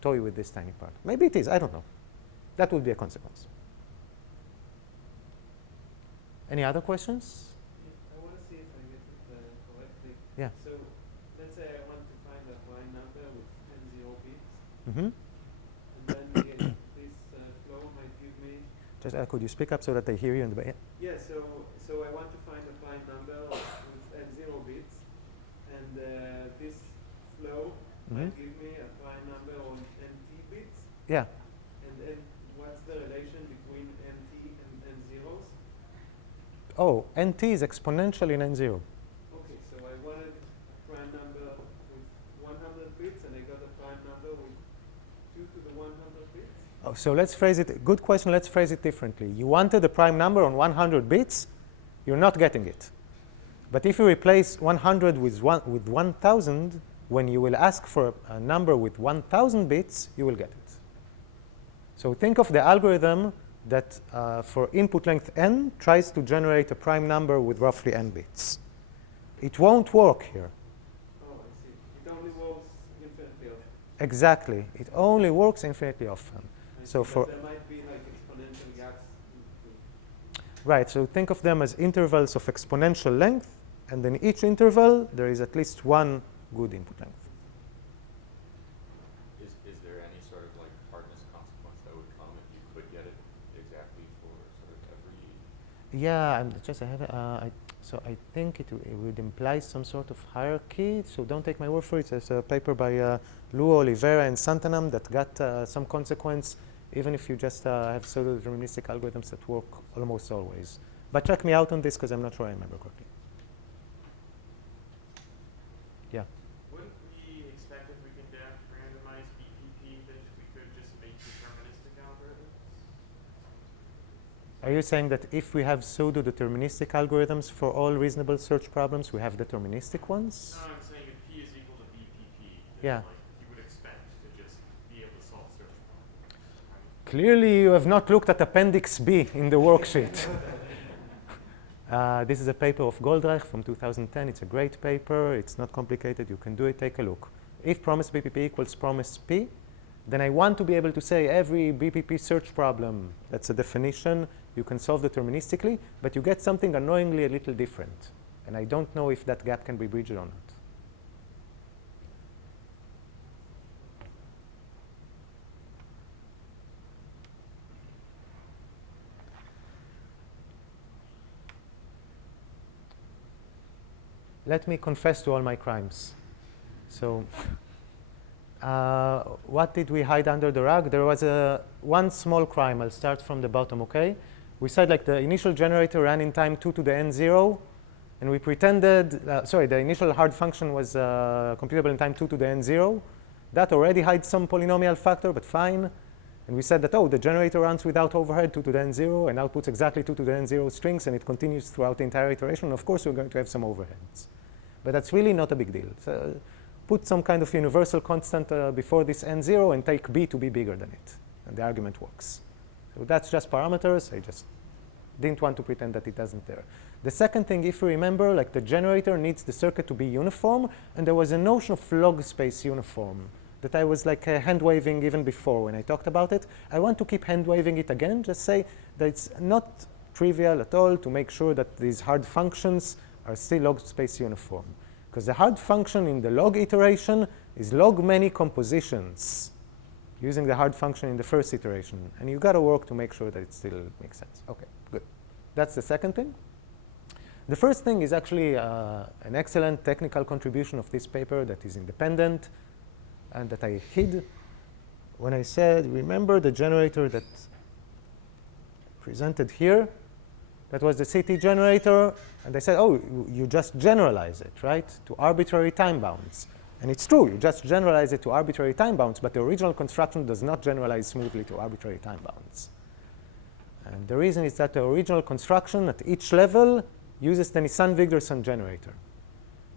toy with this tiny part. Maybe it is. I don't know. That would be a consequence. Any other questions? I want to see if I get it correctly. Yeah. So let's say I want to find a prime number with n0 bits, Mm-hmm. and then this flow might give me. Just could you speak up so that they hear you in the back? Yeah. So I want to find a prime number with n0 bits, and this flow might give me a prime number on nt bits. Yeah. And then what's the relation between nt and n0s? Oh, nt is exponential in n0. Okay, so I wanted a prime number with 100 bits, and I got a prime number with 2 to the 100 bits. Oh, so let's phrase it. Good question. Let's phrase it differently. You wanted a prime number on 100 bits. You're not getting it. But if you replace 100 with 1,000, when you will ask for a number with 1,000 bits, you will get it. So think of the algorithm that for input length n tries to generate a prime number with roughly n bits. It won't work here. Oh, I see. It only works infinitely often. Exactly. It only works infinitely often. So for there might be like exponential gaps. right, so think of them as intervals of exponential length, and in each interval there is at least one good input length. Is there any sort of like hardness consequence that would come if you could get it exactly for sort of every? Yeah, so I think it would imply some sort of hierarchy. So don't take my word for it. There's a paper by Luo, Oliveira, and Santanam that got some consequence, even if you just have pseudodeterministic algorithms that work almost always. But check me out on this because I'm not sure I remember correctly. Yeah. Wouldn't we expect if we can randomize BPP that we could just make deterministic algorithms? Are you saying that if we have pseudo-deterministic algorithms for all reasonable search problems, we have deterministic ones? No, I'm saying if P is equal to BPP, then Yeah. like you would expect to just be able to solve search problems. Right? Clearly, you have not looked at Appendix B in the worksheet. This is a paper of Goldreich from 2010. It's a great paper. It's not complicated. You can do it. Take a look. If promise BPP equals promise P, then I want to be able to say every BPP search problem, that's a definition, you can solve deterministically, but you get something annoyingly a little different. And I don't know if that gap can be bridged or not. Let me confess to all my crimes. So what did we hide under the rug? There was one small crime. I'll start from the bottom, okay? We said like the initial generator ran in time 2 to the n0, and we pretended, the initial hard function was computable in time 2 to the n0. That already hides some polynomial factor, but fine. And we said that, oh, the generator runs without overhead 2 to the n0 and outputs exactly 2 to the n0 strings, and it continues throughout the entire iteration. Of course, we're going to have some overheads. But that's really not a big deal. So put some kind of universal constant before this n0 and take b to be bigger than it. And the argument works. So that's just parameters. I just didn't want to pretend that it doesn't there. The second thing, if you remember, like the generator needs the circuit to be uniform, and there was a notion of log space uniform that I was like hand waving even before when I talked about it. I want to keep hand waving it again, just say that it's not trivial at all to make sure that these hard functions are still log space uniform. Because the hard function in the log iteration is log many compositions using the hard function in the first iteration. And you've got to work to make sure that it still makes sense. OK, good. That's the second thing. The first thing is actually an excellent technical contribution of this paper that is independent and that I hid when I said, remember the generator that presented here? That was the CT generator. And I said, oh, you just generalize it, right, to arbitrary time bounds. And it's true, you just generalize it to arbitrary time bounds, but the original construction does not generalize smoothly to arbitrary time bounds. And the reason is that the original construction at each level uses the Nisan-Wigderson generator.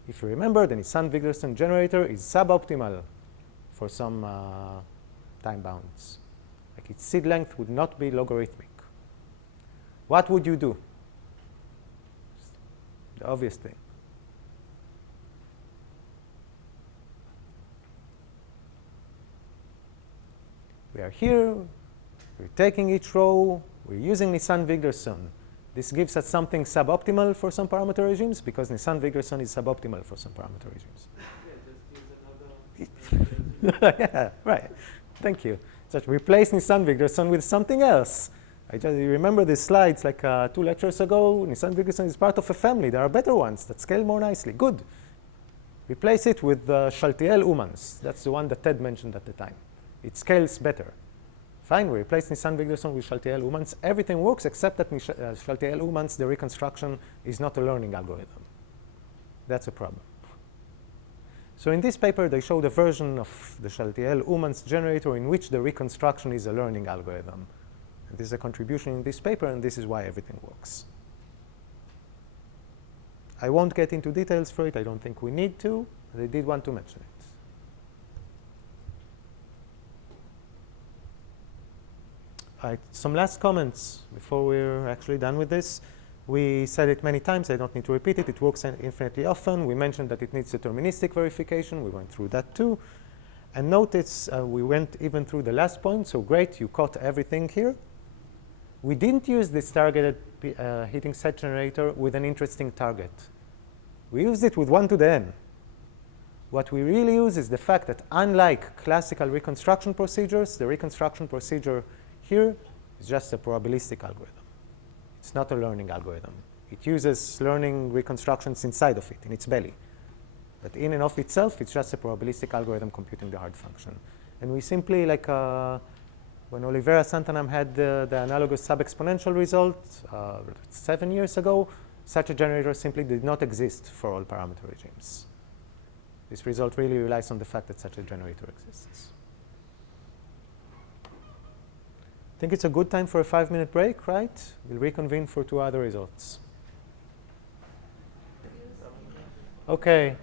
If you remember, the Nisan-Wigderson generator is suboptimal for some time bounds. Like its seed length would not be logarithmic. What would you do? The obvious thing. We are here, we're taking each row, we're using Nisan-Wigderson. This gives us something suboptimal for some parameter regimes because Nisan-Wigderson is suboptimal for some parameter regimes. Yeah, just use another. Yeah, right. Thank you. Just replace Nisan-Wigderson with something else. I just remember these slides like 2 lectures ago. Nisan-Wigderson is part of a family. There are better ones that scale more nicely. Good. Replace it with Chaltiel-Umans. That's the one that Ted mentioned at the time. It scales better. Fine, we replace Nisan-Wigderson with Chaltiel-Umans. Everything works except that Chaltiel-Umans, the reconstruction, is not a learning algorithm. That's a problem. So in this paper, they showed a version of the Chaltiel-Umans generator in which the reconstruction is a learning algorithm. And this is a contribution in this paper, and this is why everything works. I won't get into details for it. I don't think we need to. But I did want to mention it. All right, some last comments before we're actually done with this. We said it many times. I don't need to repeat it. It works infinitely often. We mentioned that it needs deterministic verification. We went through that too. And notice we went even through the last point. So great, you caught everything here. We didn't use this targeted heating set generator with an interesting target. We used it with 1 to the n. What we really use is the fact that unlike classical reconstruction procedures, the reconstruction procedure here is just a probabilistic algorithm. It's not a learning algorithm. It uses learning reconstructions inside of it, in its belly. But in and of itself, it's just a probabilistic algorithm computing the hard function. And we simply, like when Oliveira Santanam had the analogous sub-exponential result 7 years ago, such a generator simply did not exist for all parameter regimes. This result really relies on the fact that such a generator exists. I think it's a good time for a 5-minute break, right? We'll reconvene for 2 other results. OK.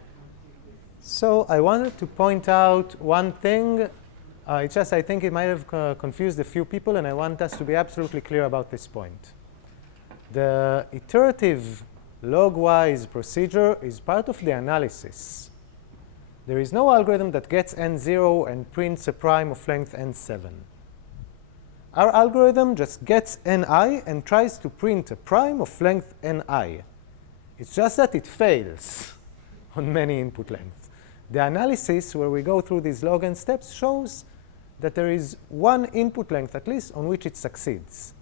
So I wanted to point out one thing. It's just I think it might have confused a few people, and I want us to be absolutely clear about this point. The iterative log-wise procedure is part of the analysis. There is no algorithm that gets n0 and prints a prime of length n7. Our algorithm just gets ni and tries to print a prime of length ni. It's just that it fails on many input lengths. The analysis, where we go through these log n steps, shows that there is one input length, at least, on which it succeeds.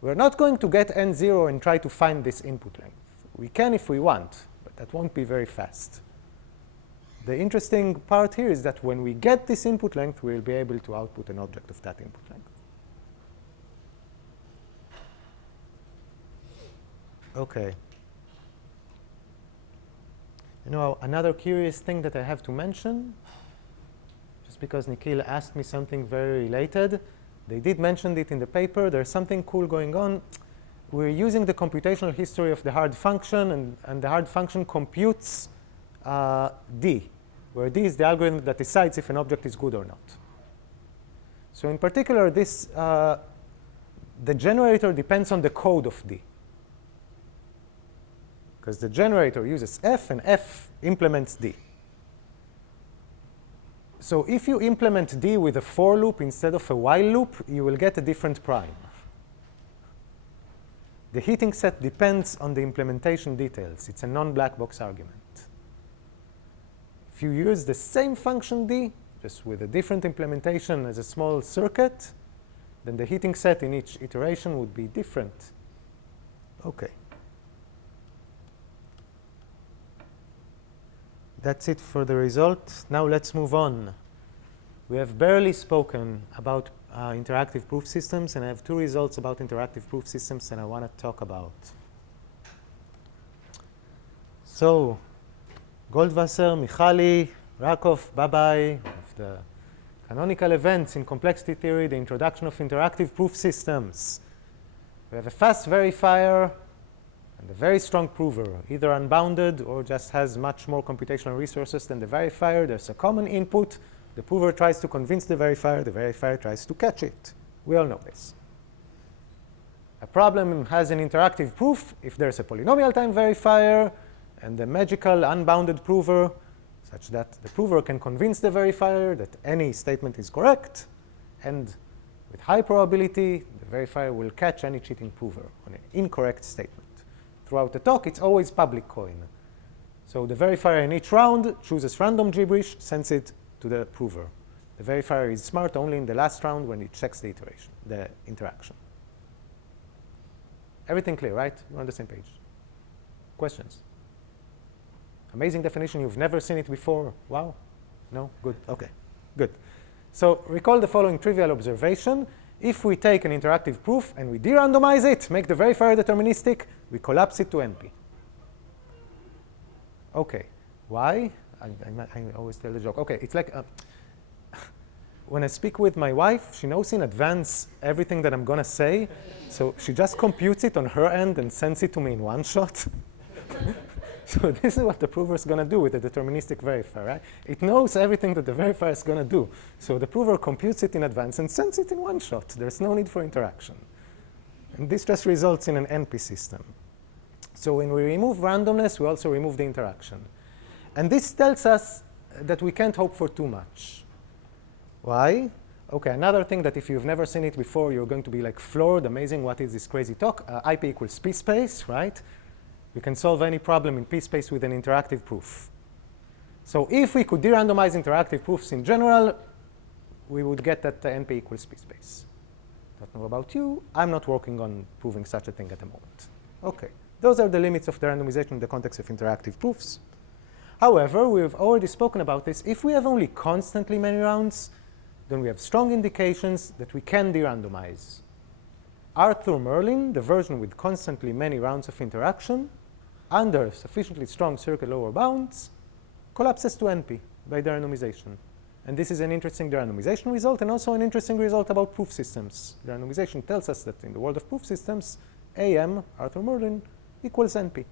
We're not going to get n0 and try to find this input length. We can if we want, but that won't be very fast. The interesting part here is that when we get this input length, we'll be able to output an object of that input length. OK. You know, another curious thing that I have to mention, just because Nikhil asked me something very related, they did mention it in the paper. There's something cool going on. We're using the computational history of the hard function, and the hard function computes D, where D is the algorithm that decides if an object is good or not. So in particular, this the generator depends on the code of D. because the generator uses f and f implements d. So if you implement d with a for loop instead of a while loop, you will get a different prime. The heating set depends on the implementation details. It's a non-black box argument. If you use the same function d, just with a different implementation as a small circuit, then the heating set in each iteration would be different. Okay. That's it for the result. Now let's move on. We have barely spoken about interactive proof systems, and I have two results about interactive proof systems that I want to talk about. So, Goldwasser, Mihaly, Rakov, Babai, of the canonical events in complexity theory, the introduction of interactive proof systems. We have a fast verifier and a very strong prover, either unbounded or just has much more computational resources than the verifier. There's a common input. The prover tries to convince the verifier tries to catch it. We all know this. A problem has an interactive proof if there's a polynomial-time verifier and a magical unbounded prover, such that the prover can convince the verifier that any statement is correct, and with high probability, the verifier will catch any cheating prover on an incorrect statement. Throughout the talk, it's always public coin. So the verifier in each round chooses random gibberish, sends it to the prover. The verifier is smart only in the last round when it checks the interaction. Everything clear, right? We're on the same page. Questions? Amazing definition. You've never seen it before. Wow. No? Good. OK. Good. So recall the following trivial observation. If we take an interactive proof and we de-randomize it, make the verifier deterministic, we collapse it to NP. OK. Why? I always tell the joke. OK, it's like when I speak with my wife, she knows in advance everything that I'm going to say. So she just computes it on her end and sends it to me in one shot. So this is what the prover is going to do with the deterministic verifier, right? It knows everything that the verifier is going to do. So the prover computes it in advance and sends it in one shot. There's no need for interaction. And this just results in an NP system. So when we remove randomness, we also remove the interaction. And this tells us that we can't hope for too much. Why? OK, another thing that if you've never seen it before, you're going to be like floored, amazing, what is this crazy talk? IP equals P space, right? We can solve any problem in P space with an interactive proof. So if we could de-randomize interactive proofs in general, we would get that NP equals P space. Don't know about you. I'm not working on proving such a thing at the moment. OK, those are the limits of derandomization in the context of interactive proofs. However, we've already spoken about this. If we have only constantly many rounds, then we have strong indications that we can de-randomize. Arthur Merlin, the version with constantly many rounds of interaction, under sufficiently strong circuit lower bounds, collapses to NP by derandomization. And this is an interesting derandomization result and also an interesting result about proof systems. Derandomization tells us that in the world of proof systems, AM, Arthur Merlin, equals NP.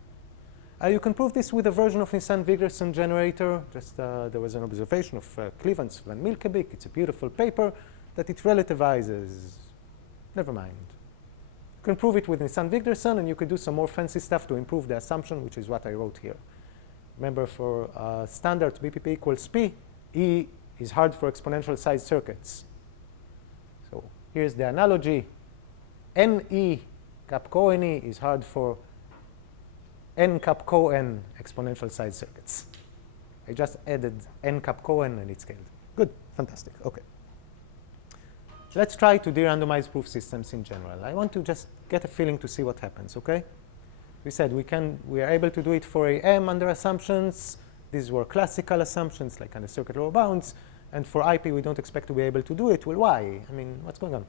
You can prove this with a version of Nisan-Wigderson generator. Just there was an observation of Clevance van Milkebeek. It's a beautiful paper that it relativizes. Never mind. You can prove it with Nisan-Wigderson, and you could do some more fancy stuff to improve the assumption, which is what I wrote here. Remember, for standard BPP equals P, E is hard for exponential size circuits. So here's the analogy. NE cap co NE is hard for N cap co N exponential size circuits. I just added N cap co N and it scaled. Good, fantastic, OK. Let's try to de-randomize proof systems in general. I want to just get a feeling to see what happens, OK? We said we are able to do it for AM under assumptions. These were classical assumptions, like under circuit lower bounds. And for IP, we don't expect to be able to do it. Well, why? I mean, what's going on?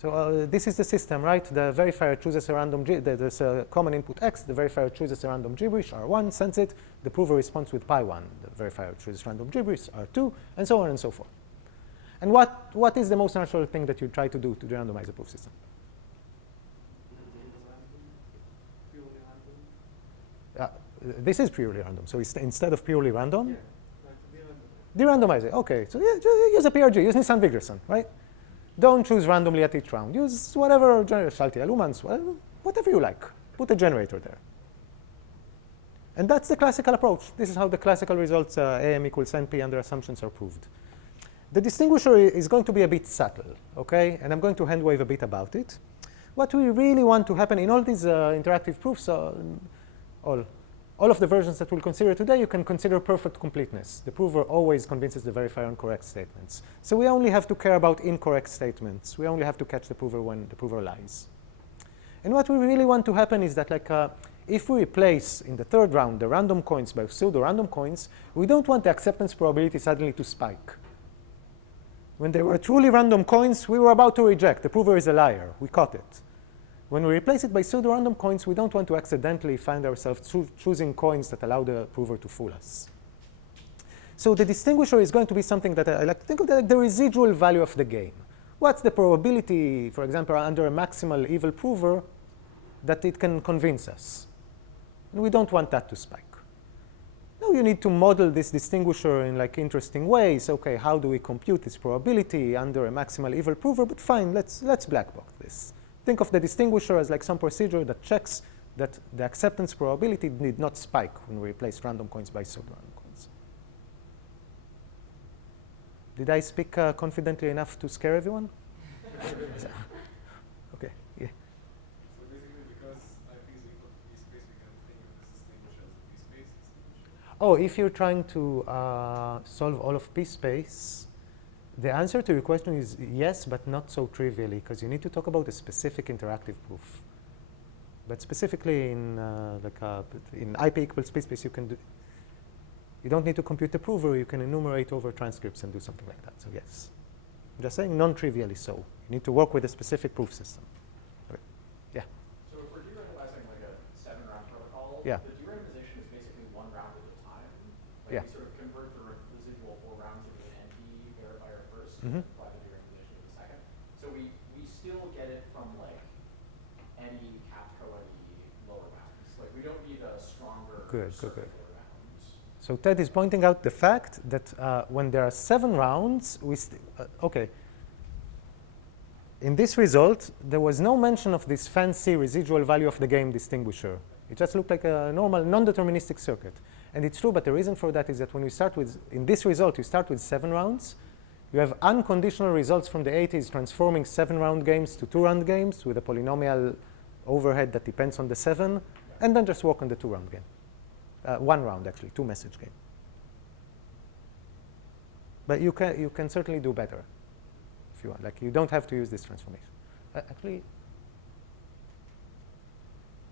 So this is the system, right? The verifier chooses a random, there's a common input X. The verifier chooses a random gibberish, R1, sends it. The prover responds with pi1. The verifier chooses random gibberish, R2, and so on and so forth. And what is the most natural thing that you try to do to randomize a proof system? This is purely random. So instead of purely random, de-randomize it. OK, so yeah, just use a PRG. Use Nisan-Wigderson, right? Don't choose randomly at each round. Use whatever generator, Shalti, Allumans, whatever you like. Put a generator there. And that's the classical approach. This is how the classical results AM equals NP under assumptions are proved. The distinguisher is going to be a bit subtle, okay? And I'm going to hand wave a bit about it. What we really want to happen in all these interactive proofs, all of the versions that we'll consider today, you can consider perfect completeness. The prover always convinces the verifier on correct statements. So we only have to care about incorrect statements. We only have to catch the prover when the prover lies. And what we really want to happen is that, like, if we replace in the third round the random coins by pseudo-random coins, we don't want the acceptance probability suddenly to spike. When they were truly random coins, we were about to reject. The prover is a liar. We caught it. When we replace it by pseudo-random coins, we don't want to accidentally find ourselves choosing coins that allow the prover to fool us. So the distinguisher is going to be something that I like to think of like the residual value of the game. What's the probability, for example, under a maximal evil prover that it can convince us? And we don't want that to spike. Now you need to model this distinguisher in like interesting ways. Okay, how do we compute this probability under a maximal evil prover? But fine, let's black box this. Think of the distinguisher as like some procedure that checks that the acceptance probability did not spike when we replace random coins by pseudo-random coins. Did I speak confidently enough to scare everyone? Okay, yeah. So basically, because IP is equal to P space, we can think of this distinguisher as a P space distinguisher. Oh, if you're trying to solve all of P space, the answer to your question is yes, but not so trivially, because you need to talk about a specific interactive proof. But specifically in in IP equals P space, you don't need to compute the prover. You can enumerate over transcripts and do something like that. So yes, I'm just saying non-trivially so. You need to work with a specific proof system. Okay. Yeah. So if we're derandomizing like a 7-round protocol, Yeah. the derandomization is basically 1 round at a time. Like Yeah. we sort of convert the residual 4 rounds into an NP verifier first, Mhm. and apply the derandomization to the second. So we still get it from like any capco-any lower bounds. Like we don't need a stronger circular bounds. So Ted is pointing out the fact that when there are 7 rounds, okay. In this result, there was no mention of this fancy residual value of the game distinguisher. It just looked like a normal non-deterministic circuit. And it's true, but the reason for that is that when we start with, in this result, you start with 7 rounds. You have unconditional results from the 80s transforming 7-round games to 2-round games with a polynomial overhead that depends on the 7, and then just work on the 2-round game. 1 round, actually, 2-message game. But you can certainly do better if you want. Like, you don't have to use this transformation. Actually,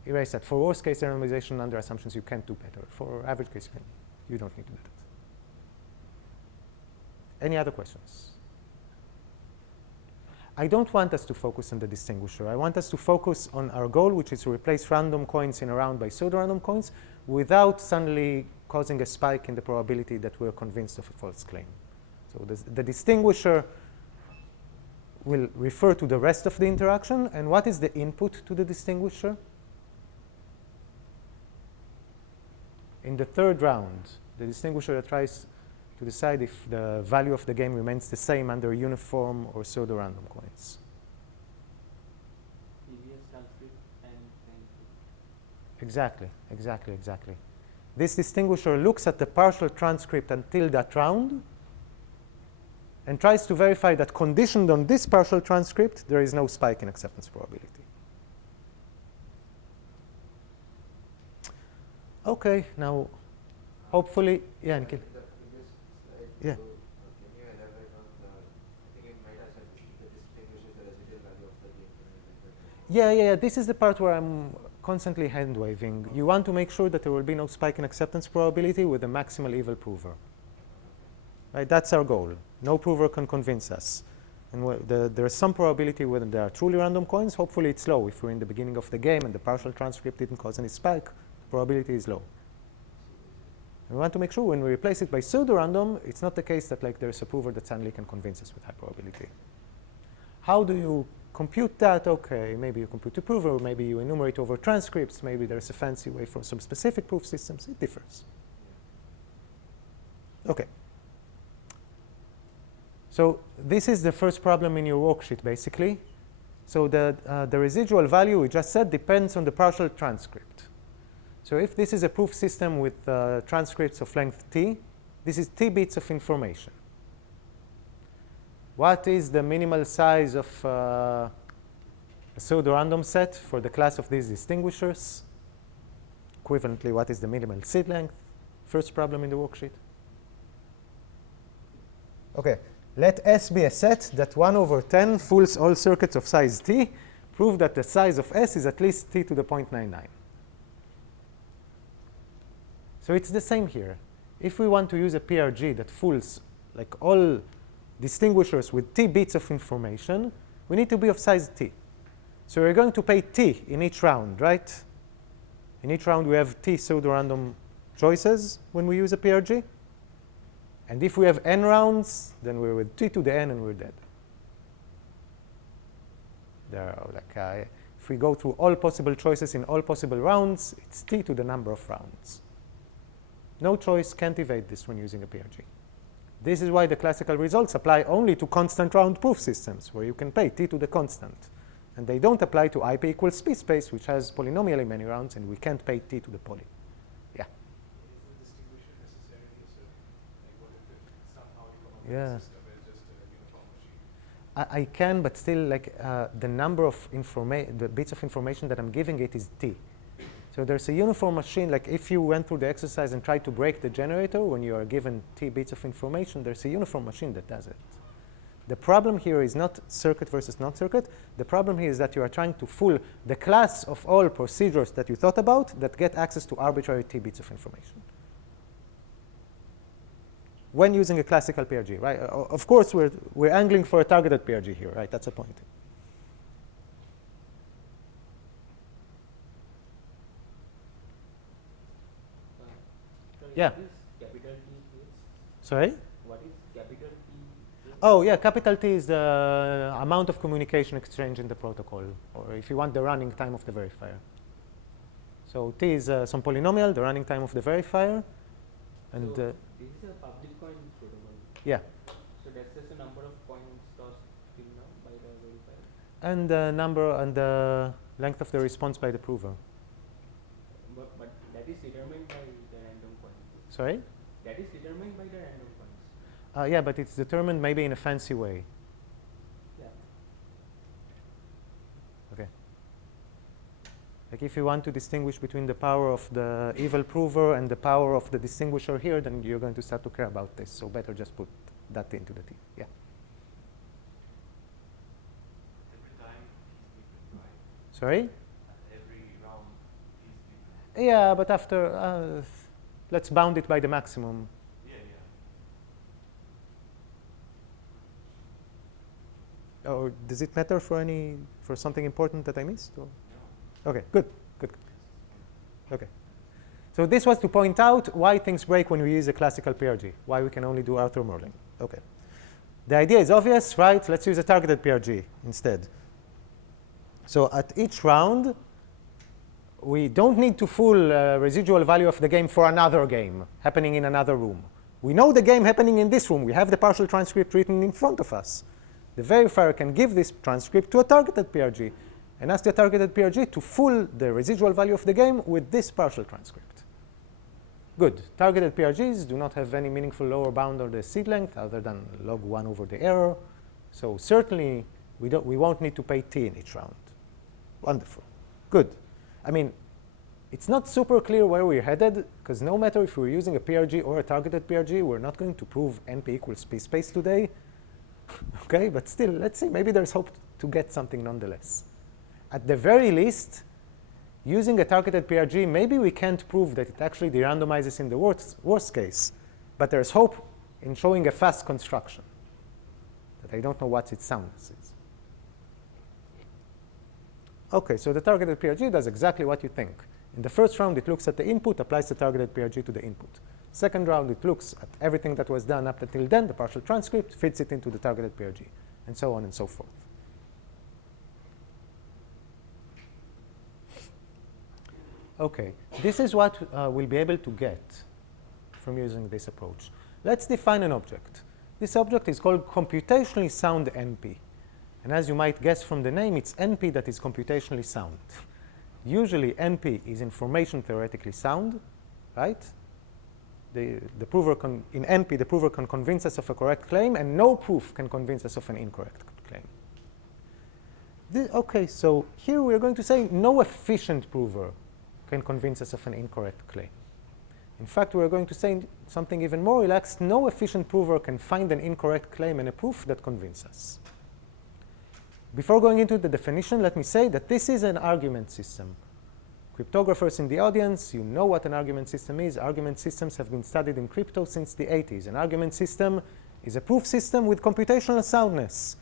erase that. For worst case randomization under assumptions, you can't do better. For average case, you don't need to do that. Any other questions? I don't want us to focus on the distinguisher. I want us to focus on our goal, which is to replace random coins in a round by pseudo-random coins without suddenly causing a spike in the probability that we're convinced of a false claim. So the distinguisher will refer to the rest of the interaction. And what is the input to the distinguisher? In the third round, the distinguisher tries to decide if the value of the game remains the same under uniform or pseudo-random coins. Previous transcript and Exactly. This distinguisher looks at the partial transcript until that round and tries to verify that conditioned on this partial transcript, there is no spike in acceptance probability. Okay, now hopefully, yeah, Nikhil. Yeah. Can you elaborate on I think it might have said the distinguishes the residual value of the game. Yeah. This is the part where I'm constantly hand waving. You want to make sure that there will be no spike in acceptance probability with a maximal evil prover. Right? That's our goal. No prover can convince us. And there is some probability when there are truly random coins. Hopefully it's low. If we're in the beginning of the game and the partial transcript didn't cause any spike, the probability is low. And we want to make sure when we replace it by pseudo-random, it's not the case that like there's a prover that suddenly can convince us with high probability. How do you compute that? Okay, maybe you compute the prover, maybe you enumerate over transcripts, maybe there's a fancy way for some specific proof systems. It differs. Okay. So this is the first problem in your worksheet, basically. So the residual value we just said depends on the partial transcript. So if this is a proof system with transcripts of length t, this is t bits of information. What is the minimal size of a pseudorandom set for the class of these distinguishers? Equivalently, what is the minimal seed length? First problem in the worksheet. Okay, let S be a set that 1 over 10 fools all circuits of size t. Prove that the size of S is at least t to the 0.99. So it's the same here. If we want to use a PRG that fools like all distinguishers with t bits of information, we need to be of size t. So we're going to pay t in each round, right? In each round we have t pseudorandom choices when we use a PRG. And if we have n rounds, then we're with t to the n and we're dead. If we go through all possible choices in all possible rounds, it's t to the number of rounds. No choice can't evade this when using a PRG. This is why the classical results apply only to constant round proof systems, where you can pay t to the constant. And they don't apply to IP equals p space, which has polynomially many rounds, and we can't pay t to the poly. Yeah? Is the distinguisher necessarily a circuit? Like what if somehow you come up with Yeah. a system is just a uniform machine? I can, but still, like the number of the bits of information that I'm giving it is t. So there's a uniform machine. Like if you went through the exercise and tried to break the generator when you are given t bits of information, there's a uniform machine that does it. The problem here is not circuit versus non-circuit. The problem here is that you are trying to fool the class of all procedures that you thought about that get access to arbitrary t bits of information when using a classical PRG, right? Of course, we're angling for a targeted PRG here, right? That's the point. Yeah. What is capital T here? Sorry? What is capital T here? Oh, yeah, capital T is the amount of communication exchange in the protocol, or if you want, the running time of the verifier. So T is some polynomial, the running time of the verifier. And so this is a public coin protocol. yeah. So that's just a number of coins tossed till now by the verifier. And the number and the length of the response by the prover. But that is determined by the random coin. Sorry? That is determined by the random coins. Yeah, but it's determined maybe in a fancy way. Yeah. Okay. Like if you want to distinguish between the power of the evil prover and the power of the distinguisher here, then you're going to start to care about this. So better just put that into the T. Yeah. Every time he's different, right? Sorry? Every round he's different. Yeah, but after, let's bound it by the maximum. Yeah, yeah. Or does it matter for something important that I missed? Or? Okay, good. Okay. So this was to point out why things break when we use a classical PRG, why we can only do Arthur Merling. Okay. The idea is obvious, right? Let's use a targeted PRG instead. So at each round, we don't need to fool residual value of the game for another game happening in another room. We know the game happening in this room. We have the partial transcript written in front of us. The verifier can give this transcript to a targeted PRG and ask the targeted PRG to fool the residual value of the game with this partial transcript. Good. Targeted PRGs do not have any meaningful lower bound or the seed length other than log 1 over the error. So certainly, we won't need to pay t in each round. Wonderful. Good. I mean, it's not super clear where we're headed, because no matter if we're using a PRG or a targeted PRG, we're not going to prove NP equals p space today. Okay, but still, let's see. Maybe there's hope to get something nonetheless. At the very least, using a targeted PRG, maybe we can't prove that it actually derandomizes in the worst case, but there's hope in showing a fast construction that I don't know what its soundness is. Okay, so the targeted PRG does exactly what you think. In the first round, it looks at the input, applies the targeted PRG to the input. Second round, it looks at everything that was done up until then, the partial transcript, fits it into the targeted PRG, and so on and so forth. Okay, this is what we'll be able to get from using this approach. Let's define an object. This object is called computationally sound NP. And as you might guess from the name, it's NP that is computationally sound. Usually NP is information theoretically sound, right? The prover in NP, the prover can convince us of a correct claim, and no proof can convince us of an incorrect claim. Okay, so here we're going to say no efficient prover can convince us of an incorrect claim. In fact, we're going to say something even more relaxed. No efficient prover can find an incorrect claim and a proof that convince us. Before going into the definition, let me say that this is an argument system. Cryptographers in the audience, you know what an argument system is. Argument systems have been studied in crypto since the 80s. An argument system is a proof system with computational soundness.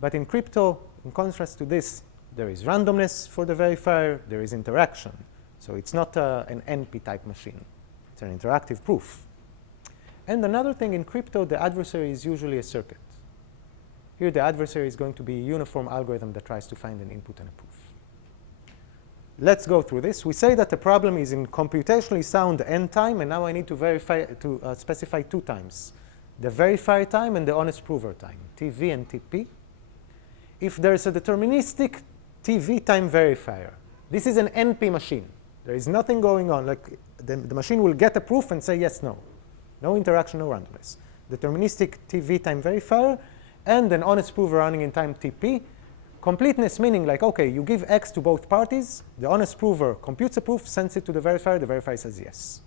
But in crypto, in contrast to this, there is randomness for the verifier, there is interaction. So it's not an NP-type machine. It's an interactive proof. And another thing, in crypto, the adversary is usually a circuit. Here, the adversary is going to be a uniform algorithm that tries to find an input and a proof. Let's go through this. We say that the problem is in computationally sound n time, and now I need to verify specify two times: the verifier time and the honest prover time, TV and TP. If there's a deterministic TV time verifier, this is an NP machine. There is nothing going on. Like the machine will get a proof and say yes, no. No interaction, no randomness. Deterministic TV time verifier and an honest prover running in time TP. Completeness meaning like, okay, you give X to both parties. The honest prover computes a proof, sends it to the verifier says yes.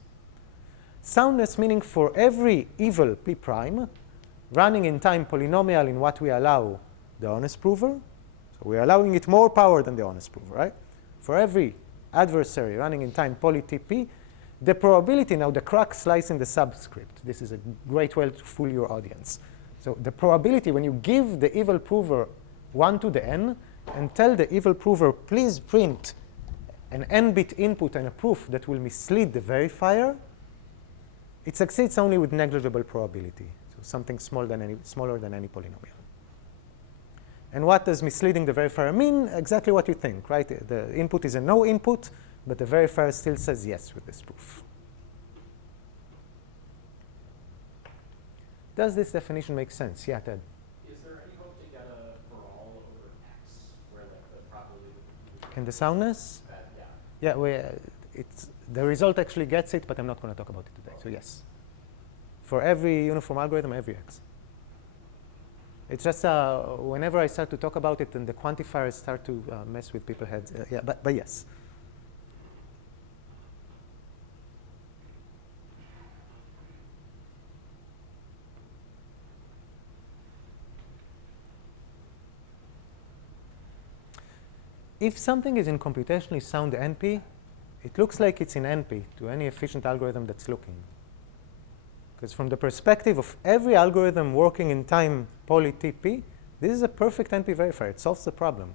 Soundness meaning for every evil P prime running in time polynomial in what we allow the honest prover. So we're allowing it more power than the honest prover, right? For every adversary running in time poly TP, the probability, now the crux lies in the subscript. This is a great way to fool your audience. So the probability when you give the evil prover 1 to the n and tell the evil prover, please print an n-bit input and a proof that will mislead the verifier, it succeeds only with negligible probability. So something smaller than any polynomial. And what does misleading the verifier mean? Exactly what you think, right? The input is a no input, but the verifier still says yes with this proof. Does this definition make sense? Yeah, Ted. Is there any hope to get a for all over X, where like the probability? In the soundness? Yeah. Yeah, the result actually gets it, but I'm not going to talk about it today. So yes, for every uniform algorithm, every X. It's just whenever I start to talk about it, and the quantifiers start to mess with people's heads. Yeah, but yes. If something is in computationally sound NP, it looks like it's in NP to any efficient algorithm that's looking. Because from the perspective of every algorithm working in time poly TP, this is a perfect NP verifier. It solves the problem.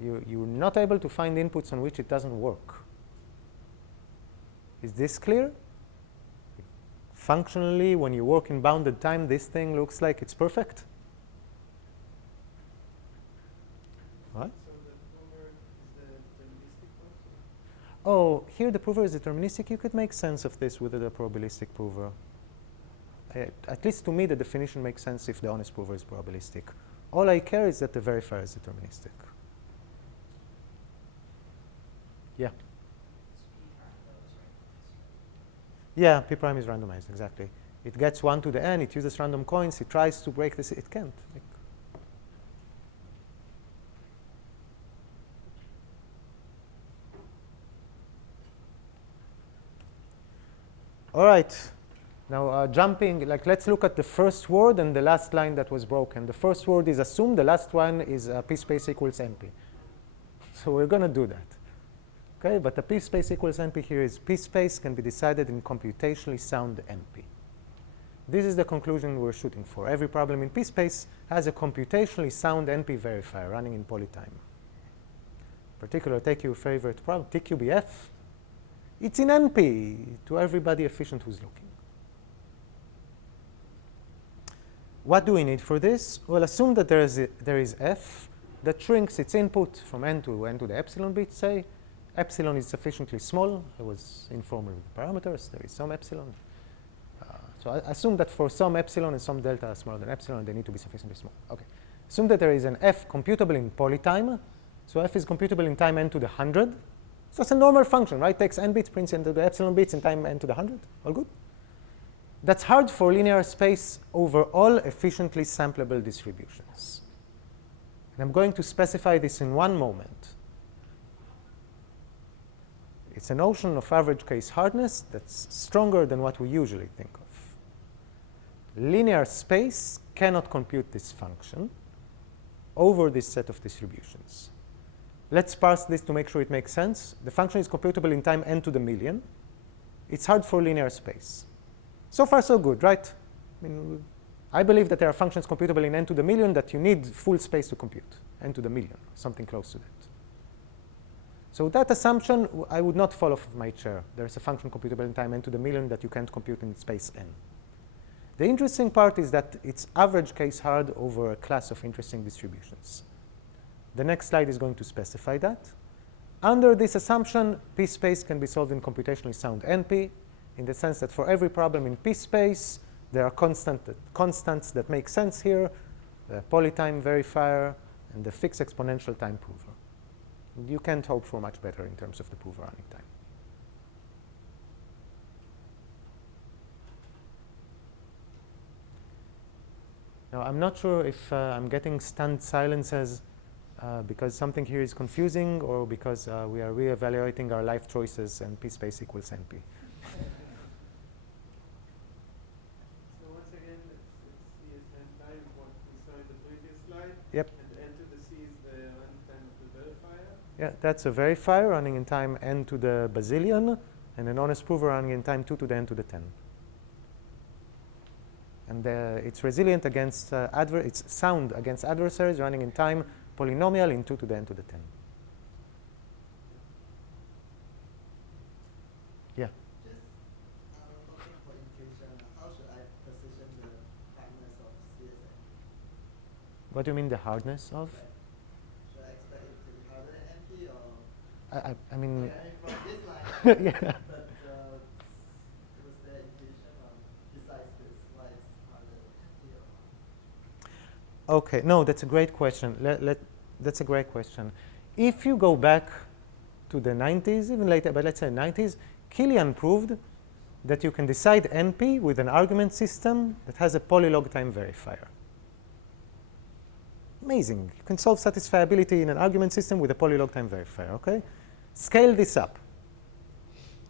You're not able to find inputs on which it doesn't work. Is this clear? Functionally, when you work in bounded time, this thing looks like it's perfect? What? So the prover is the deterministic one? Oh, here the prover is deterministic. You could make sense of this with a probabilistic prover. At least to me, the definition makes sense if the honest prover is probabilistic. All I care is that the verifier is deterministic. Yeah. Yeah, P prime is randomized, exactly. It gets 1 to the n, it uses random coins, it tries to break this, it can't. All right. Now jumping, let's look at the first word and the last line that was broken. The first word is assumed, the last one is P space equals NP. So we're going to do that. Okay, but the P space equals NP here is P space can be decided in computationally sound NP. This is the conclusion we're shooting for. Every problem in P space has a computationally sound NP verifier running in polytime. Particular, take your favorite problem, TQBF. It's in NP to everybody efficient who's looking. What do we need for this? Well, assume that there is f that shrinks its input from n to the epsilon bit, say. Epsilon is sufficiently small. I was informed with the parameters. There is some epsilon. So I assume that for some epsilon and some delta smaller than epsilon, they need to be sufficiently small. Okay. Assume that there is an f computable in polytime. So f is computable in time n to the 100. So it's a normal function, right? Takes n bits, prints into the epsilon bits in time n to the 100. All good? That's hard for linear space over all efficiently sampleable distributions. And I'm going to specify this in one moment. It's a notion of average case hardness that's stronger than what we usually think of. Linear space cannot compute this function over this set of distributions. Let's parse this to make sure it makes sense. The function is computable in time n to the million. It's hard for linear space. So far, so good, right? I mean, I believe that there are functions computable in n to the million that you need full space to compute, n to the million, something close to that. So that assumption, I would not fall off my chair. There's a function computable in time n to the million that you can't compute in space n. The interesting part is that it's average case hard over a class of interesting distributions. The next slide is going to specify that. Under this assumption, p-space can be solved in computationally sound NP, in the sense that for every problem in p-space, there are constants that make sense here, the polytime verifier and the fixed exponential time prover. You can't hope for much better in terms of the prover running time. Now, I'm not sure if I'm getting stunned silences because something here is confusing or because we are reevaluating our life choices and p-space equals NP. So once again, it's CSN time, what we saw in the previous slide. Yep. And n to the c is the runtime of the verifier. Yeah, that's a verifier running in time n to the bazillion, and an honest prover running in time 2 to the n to the 10. And it's resilient against it's sound against adversaries running in time polynomial in 2 to the n to the 10. Yeah. Just looking for intuition, how should I position the hardness of CSN? What do you mean the hardness of? Should I expect it to be harder than NP or? I mean. From this line. Yeah. But was there intuition besides this why it's harder than NP or? Okay, no, that's a great question. That's a great question. If you go back to the 90s, even later, but let's say 90s, Kilian proved that you can decide NP with an argument system that has a polylog time verifier. Amazing. You can solve satisfiability in an argument system with a polylog time verifier, okay? Scale this up.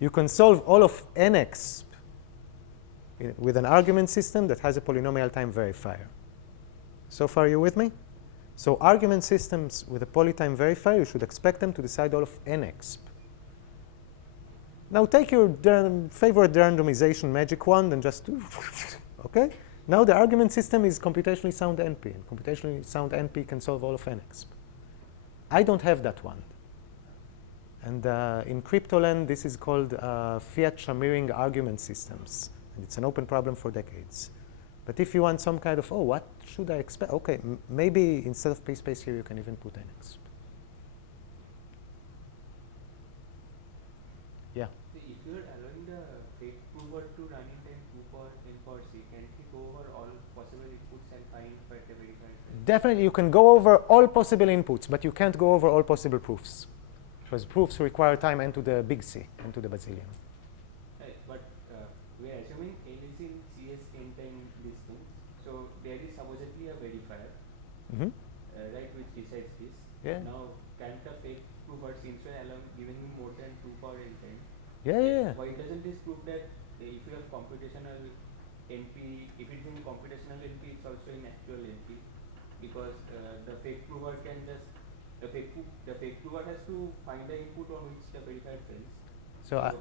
You can solve all of NX with an argument system that has a polynomial time verifier. So far, you with me? So argument systems with a polytime verifier, you should expect them to decide all of NX. Now take your favorite derandomization magic wand and just do, okay? Now the argument system is computationally sound NP, and computationally sound NP can solve all of NX. I don't have that wand. And in cryptoland, this is called fiat shamiring argument systems. And it's an open problem for decades. But if you want some kind of, oh, what should I expect? Okay, maybe instead of p-space here, you can even put NX. Yeah? If you are allowing the fake prover to run in time 2 power n power c, can he go over all possible inputs and find for the verified friend? Definitely, you can go over all possible inputs, but you can't go over all possible proofs. Because proofs require time n to the big C, n to the bazillion. But we are assuming n is in CS n time distance. So there is supposedly a verifier, right, which decides this. Yeah. Now, can the fake prover seems to allow giving him more than 2 power n time? Yeah. Why doesn't this prove that if you have computational NP, if it's in computational NP, it's also in actual NP? Because the fake prover can just, the fake prover has to find the input on which the verifier fails. So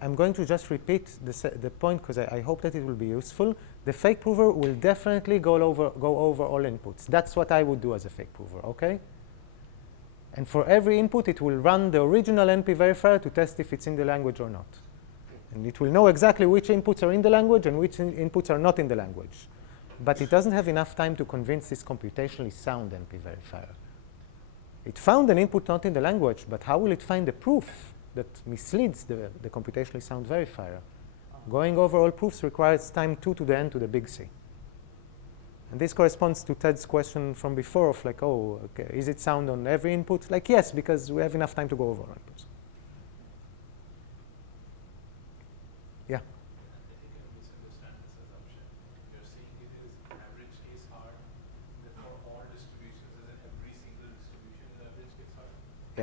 I'm going to just repeat the point because I hope that it will be useful. The fake prover will definitely go over all inputs. That's what I would do as a fake prover, okay? And for every input, it will run the original NP verifier to test if it's in the language or not. And it will know exactly which inputs are in the language and which inputs are not in the language. But it doesn't have enough time to convince this computationally sound NP verifier. It found an input not in the language, but how will it find a proof that misleads the computationally sound verifier? Going over all proofs requires time 2 to the n to the big C. And this corresponds to Ted's question from before of like, oh, okay, is it sound on every input? Like, yes, because we have enough time to go over all inputs.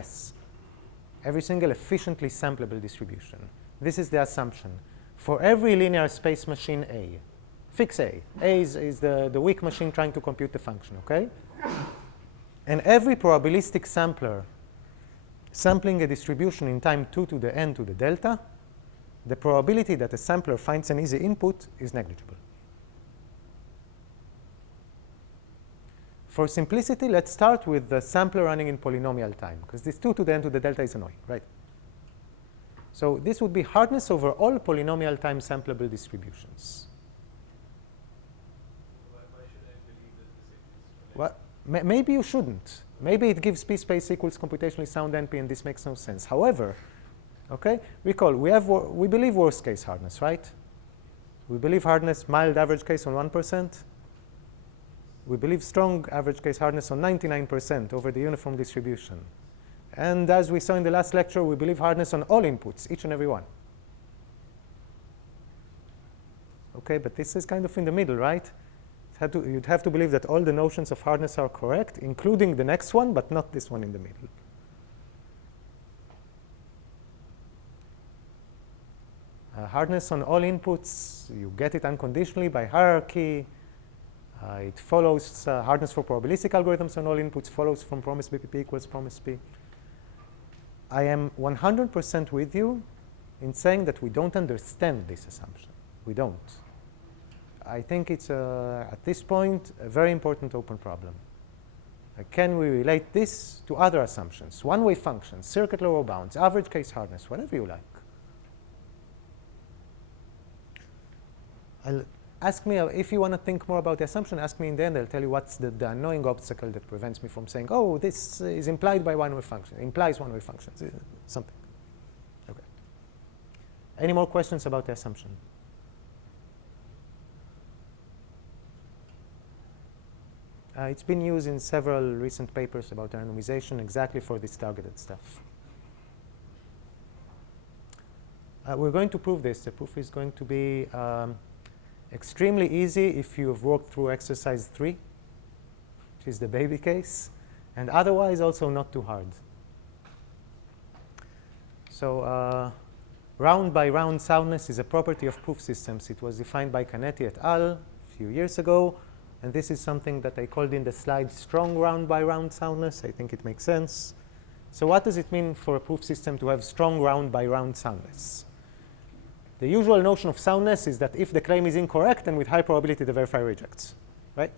Yes. Every single efficiently sampleable distribution. This is the assumption. For every linear space machine A, fix A. A is the weak machine trying to compute the function, okay? And every probabilistic sampler sampling a distribution in time 2 to the n to the delta, the probability that a sampler finds an easy input is negligible. For simplicity, let's start with the sampler running in polynomial time, because this 2 to the n to the delta is annoying, right? So this would be hardness over all polynomial time sampleable distributions. Why should I believe that this exists? Well, maybe you shouldn't. Maybe it gives p space equals computationally sound NP, and this makes no sense. However, okay, recall, we believe worst case hardness, right? We believe hardness mild average case on 1%. We believe strong average case hardness on 99% over the uniform distribution. And as we saw in the last lecture, we believe hardness on all inputs, each and every one. Okay, but this is kind of in the middle, right? You'd have to believe that all the notions of hardness are correct, including the next one, but not this one in the middle. Hardness on all inputs, you get it unconditionally by hierarchy. It follows hardness for probabilistic algorithms on all inputs follows from promise BPP equals promise P. I am 100% with you in saying that we don't understand this assumption. We don't. I think it's, at this point, a very important open problem. Can we relate this to other assumptions? One-way functions, circuit lower bounds, average case hardness, whatever you like. Ask me, if you want to think more about the assumption, ask me in the end. I'll tell you what's the annoying obstacle that prevents me from saying, oh, this is implied by one-way function, implies one-way functions, something. Okay. Any more questions about the assumption? It's been used in several recent papers about randomization exactly for this targeted stuff. We're going to prove this. The proof is going to be extremely easy if you've worked through exercise 3, which is the baby case, and otherwise also not too hard. So round by round soundness is a property of proof systems. It was defined by Canetti et al. A few years ago, and this is something that I called in the slide strong round by round soundness. I think it makes sense. So what does it mean for a proof system to have strong round by round soundness? The usual notion of soundness is that if the claim is incorrect, then with high probability the verifier rejects, right?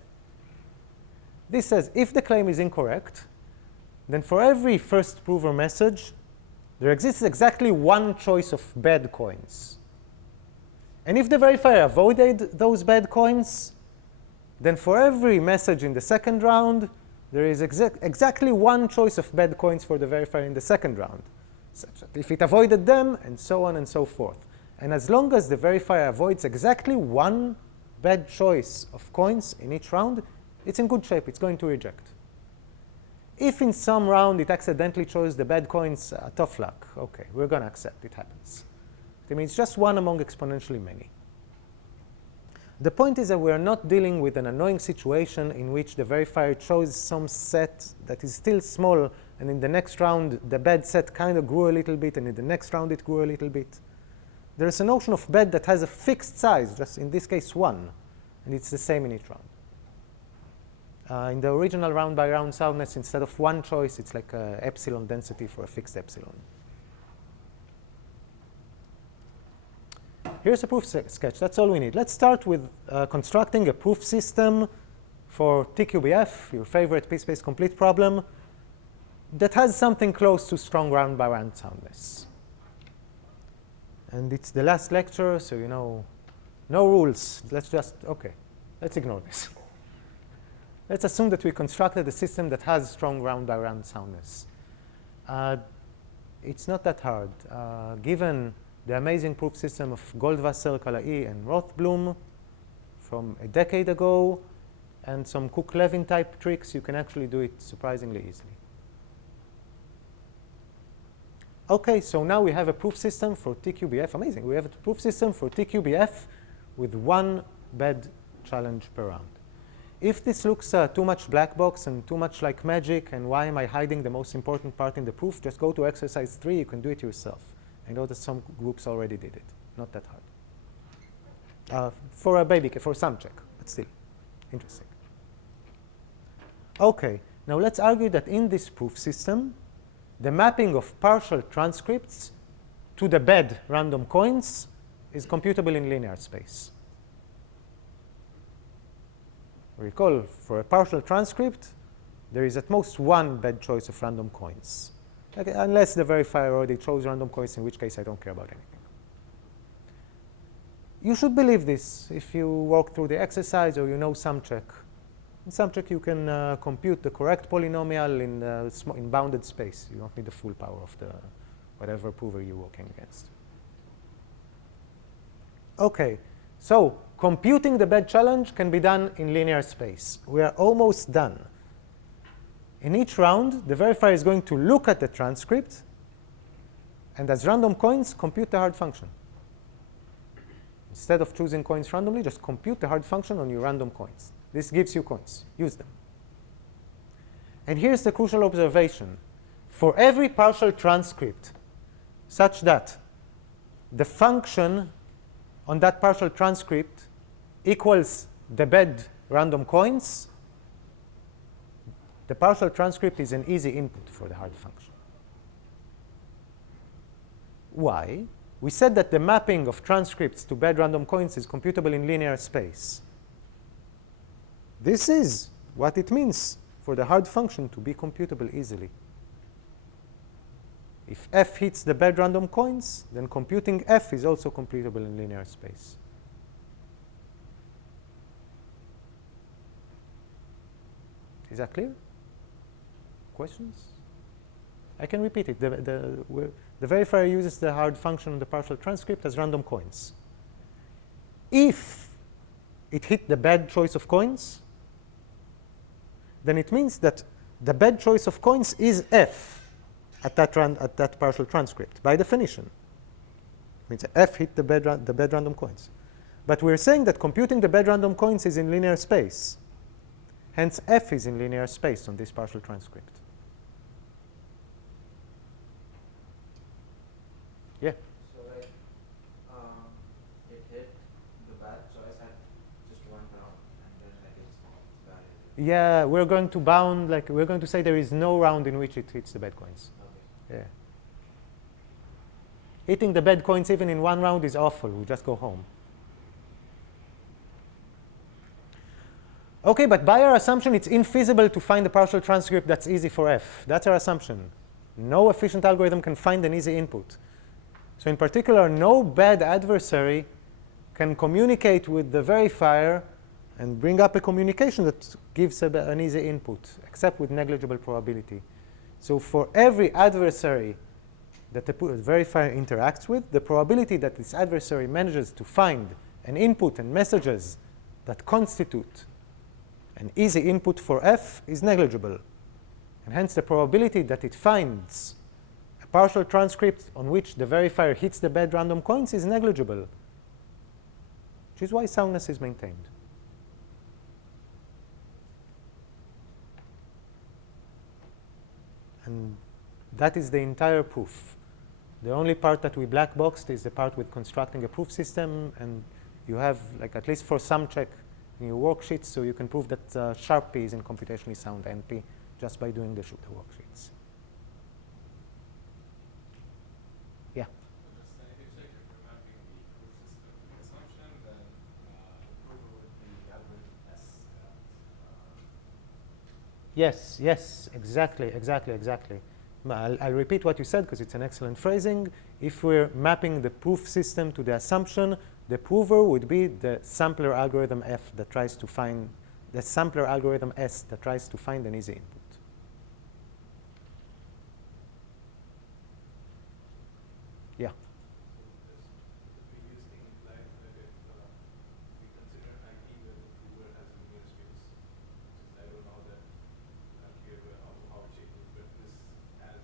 This says if the claim is incorrect, then for every first prover message, there exists exactly one choice of bad coins. And if the verifier avoided those bad coins, then for every message in the second round, there is exactly one choice of bad coins for the verifier in the second round, such that if it avoided them, and so on and so forth. And as long as the verifier avoids exactly one bad choice of coins in each round, it's in good shape. It's going to reject. If in some round it accidentally chose the bad coins, tough luck. OK, we're going to accept it happens. I mean, it's just one among exponentially many. The point is that we are not dealing with an annoying situation in which the verifier chose some set that is still small, and in the next round the bad set kind of grew a little bit, and in the next round it grew a little bit. There is a notion of bad that has a fixed size, just in this case 1, and it's the same in each round. In the original round by round soundness, instead of one choice, it's like a epsilon density for a fixed epsilon. Here's a proof sketch. That's all we need. Let's start with constructing a proof system for TQBF, your favorite p-space complete problem, that has something close to strong round by round soundness. And it's the last lecture, so you know, no rules. Let's just, OK, let's ignore this. Let's assume that we constructed a system that has strong round by round soundness. It's not that hard. Given the amazing proof system of Goldwasser, Kalai, and Rothblum from a decade ago, and some Cook-Levin type tricks, you can actually do it surprisingly easily. OK, so now we have a proof system for TQBF. Amazing. We have a proof system for TQBF with one bad challenge per round. if this looks too much black box and too much like magic, and why am I hiding the most important part in the proof, just go to exercise 3. You can do it yourself. I know that some groups already did it. Not that hard. For a baby, for some check, but still interesting. OK, now let's argue that in this proof system, the mapping of partial transcripts to the bed random coins is computable in linear space. Recall, for a partial transcript, there is at most one bed choice of random coins, unless the verifier already chose random coins, in which case I don't care about anything. You should believe this if you walk through the exercise or you know some check. In some check, you can compute the correct polynomial in bounded space. You don't need the full power of the whatever prover you're working against. OK, so computing the bed challenge can be done in linear space. We are almost done. In each round, the verifier is going to look at the transcript and, as random coins, compute the hard function. Instead of choosing coins randomly, just compute the hard function on your random coins. This gives you coins. Use them. And here's the crucial observation. For every partial transcript such that the function on that partial transcript equals the bed random coins, the partial transcript is an easy input for the hard function. Why? We said that the mapping of transcripts to bed random coins is computable in linear space. This is what it means for the hard function to be computable easily. If f hits the bed random coins, then computing f is also computable in linear space. Is that clear? Questions? I can repeat it. The verifier uses the hard function on the partial transcript as random coins. If it hit the bed choice of coins, then it means that the bed choice of coins is f at that partial transcript, by definition. It means f hit the bed random coins. But we're saying that computing the bed random coins is in linear space. Hence, f is in linear space on this partial transcript. Yeah? So like, it hit the bad choice at just one round, and then like it's valid. Yeah, we're going to bound, like we're going to say there is no round in which it hits the bed coins. Okay. Yeah. Hitting the bed coins even in one round is awful. We just go home. OK, but by our assumption, it's infeasible to find a partial transcript that's easy for f. That's our assumption. No efficient algorithm can find an easy input. So in particular, no bad adversary can communicate with the verifier and bring up a communication that gives an easy input, except with negligible probability. So for every adversary that the verifier interacts with, the probability that this adversary manages to find an input and messages that constitute an easy input for f is negligible. And hence, the probability that it finds a partial transcript on which the verifier hits the bed random coins is negligible, which is why soundness is maintained. And that is the entire proof. The only part that we black boxed is the part with constructing a proof system, and you have, like, at least for some check in your worksheets, so you can prove that sharp P is in computationally sound NP just by doing the worksheets. Yeah? Just sanity check, if you're mapping the proof system to the assumption, then the prover would be algorithm S. Yes, yes, exactly. I'll repeat what you said because it's an excellent phrasing. If we're mapping the proof system to the assumption, the prover would be the sampler algorithm F that tries to find the sampler algorithm S that tries to find an easy input. Yeah. The previous thing implied that if we consider an IP where the prover has a linear space, since I don't know that I'm clear how it changes, but this has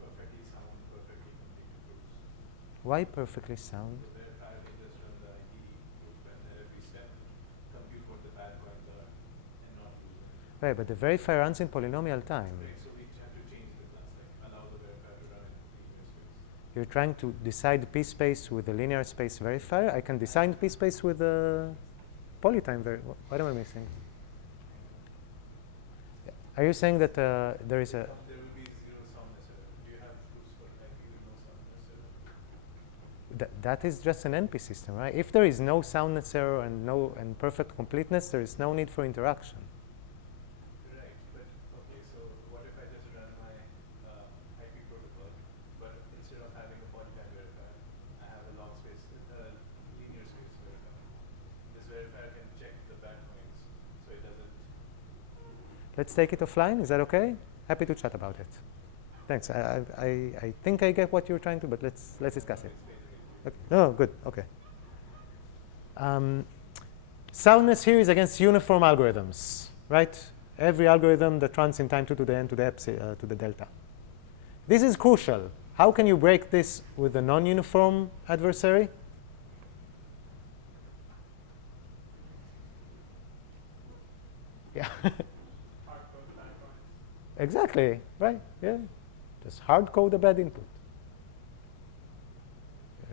perfectly sound, perfectly complete proofs. Why perfectly sound? So the verifier may just run the IP proof, and then every step compute what the bad coins are, and Right, but the verifier runs in polynomial time. Right, so we have to change the class, like allow the verifier to run in linear space. You're trying to decide p space with a linear space verifier. I can decide p space with a polytime verifier. What am I missing? Are you saying that there is a... There will be zero soundness error. Do you have proofs for IP with no soundness error? That is just an NP system, right? If there is no soundness error and perfect completeness, there is no need for interaction. Right, but okay, so what if I just run my IP protocol, but instead of having a polytime verifier, I have a long space, linear space verifier. This verifier can check the bad coins, so it doesn't. Let's take it offline. Is that okay? Happy to chat about it. Thanks. I think I get what you're trying to, but let's discuss it. Okay. No, good. Okay. Soundness here is against uniform algorithms, right? Every algorithm that runs in time 2 to the n to the epsilon to the delta. This is crucial. How can you break this with a non-uniform adversary? Yeah. Exactly, right? Yeah. Just hard code a bad input.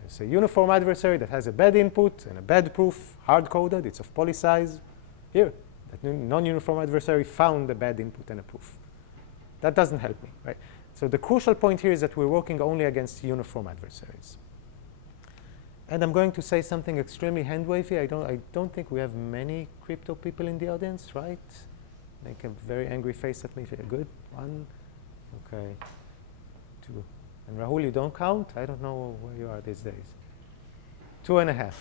It's a uniform adversary that has a bad input and a bad proof, hard coded, it's of poly size. Here, that non-uniform adversary found a bad input and a proof. That doesn't help me, right? So the crucial point here is that we're working only against uniform adversaries. And I'm going to say something extremely hand-wavy. I don't think we have many crypto people in the audience, right? Make a very angry face at me. Good. 1. Okay. 2. And Rahul, you don't count? I don't know where you are these days. 2.5.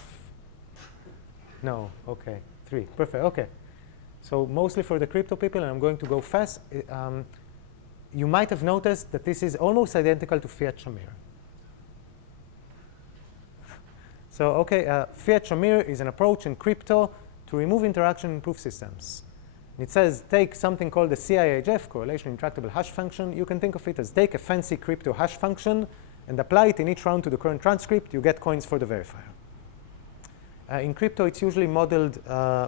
No. Okay. 3. Perfect. Okay. So mostly for the crypto people, and I'm going to go fast. You might have noticed that this is almost identical to Fiat-Shamir. So, okay, Fiat-Shamir is an approach in crypto to remove interaction in proof systems. It says take something called the CIHF, correlation intractable hash function. You can think of it as take a fancy crypto hash function and apply it in each round to the current transcript. You get coins for the verifier. In crypto, it's usually modeled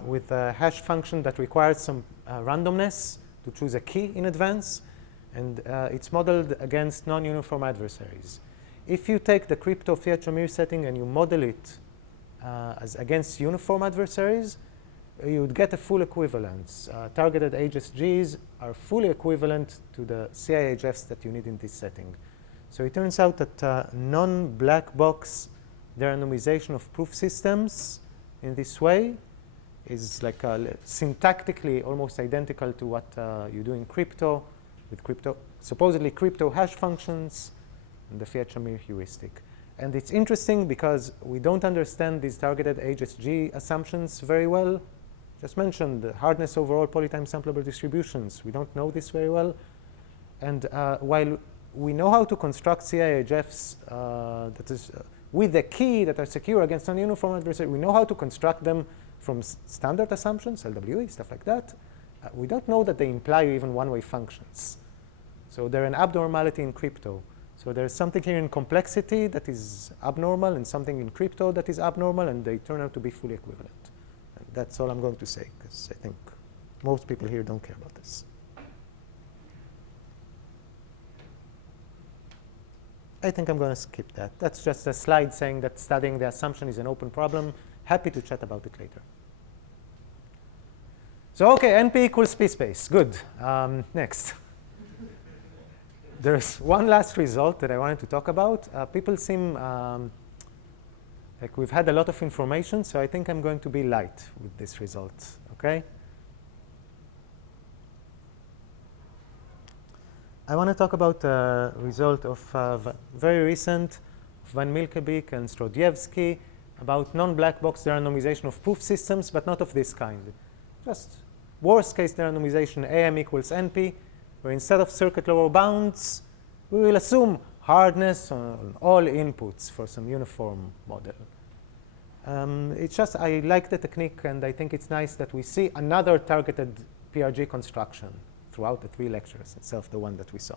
with a hash function that requires some randomness to choose a key in advance. And it's modeled against non-uniform adversaries. If you take the crypto Fiat-Shamir setting and you model it as against uniform adversaries, you would get a full equivalence. Targeted HSGs are fully equivalent to the CIHFs that you need in this setting. So it turns out that non-black box derandomization of proof systems in this way is like syntactically almost identical to what you do in crypto with supposedly crypto hash functions and the Fiat-Shamir heuristic. And it's interesting because we don't understand these targeted HSG assumptions very well. Just mentioned the hardness overall polytime sampleable distributions. We don't know this very well. And while we know how to construct CIHFs that is with the key that are secure against non-uniform adversary, we know how to construct them from standard assumptions, LWE, stuff like that. We don't know that they imply even one-way functions. So they're an abnormality in crypto. So there's something here in complexity that is abnormal and something in crypto that is abnormal, and they turn out to be fully equivalent. And that's all I'm going to say, because I think most people here don't care about this. I think I'm going to skip that. That's just a slide saying that studying the assumption is an open problem. Happy to chat about it later. So, okay, NP equals P space. Good. Next. There's one last result that I wanted to talk about. People seem like we've had a lot of information, so I think I'm going to be light with this result, okay? I want to talk about a result of very recent Van Milkebeek and Strodyevsky about non-black box derandomization of proof systems, but not of this kind. Just worst case derandomization AM equals NP, where instead of circuit lower bounds, we will assume hardness on all inputs for some uniform model. It's just, I like the technique, and I think it's nice that we see another targeted PRG construction throughout the 3 lectures instead of the one that we saw.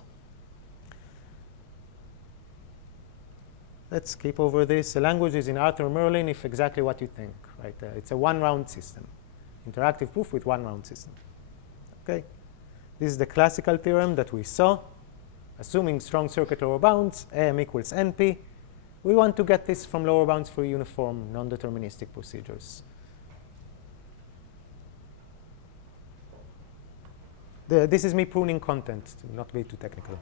Let's skip over this. The language is in Arthur Merlin, if exactly what you think, right? It's a 1-round system, interactive proof with 1-round system, okay? This is the classical theorem that we saw. Assuming strong circuit lower bounds, AM equals NP. We want to get this from lower bounds for uniform non-deterministic procedures. This is me pruning content to not be too technical.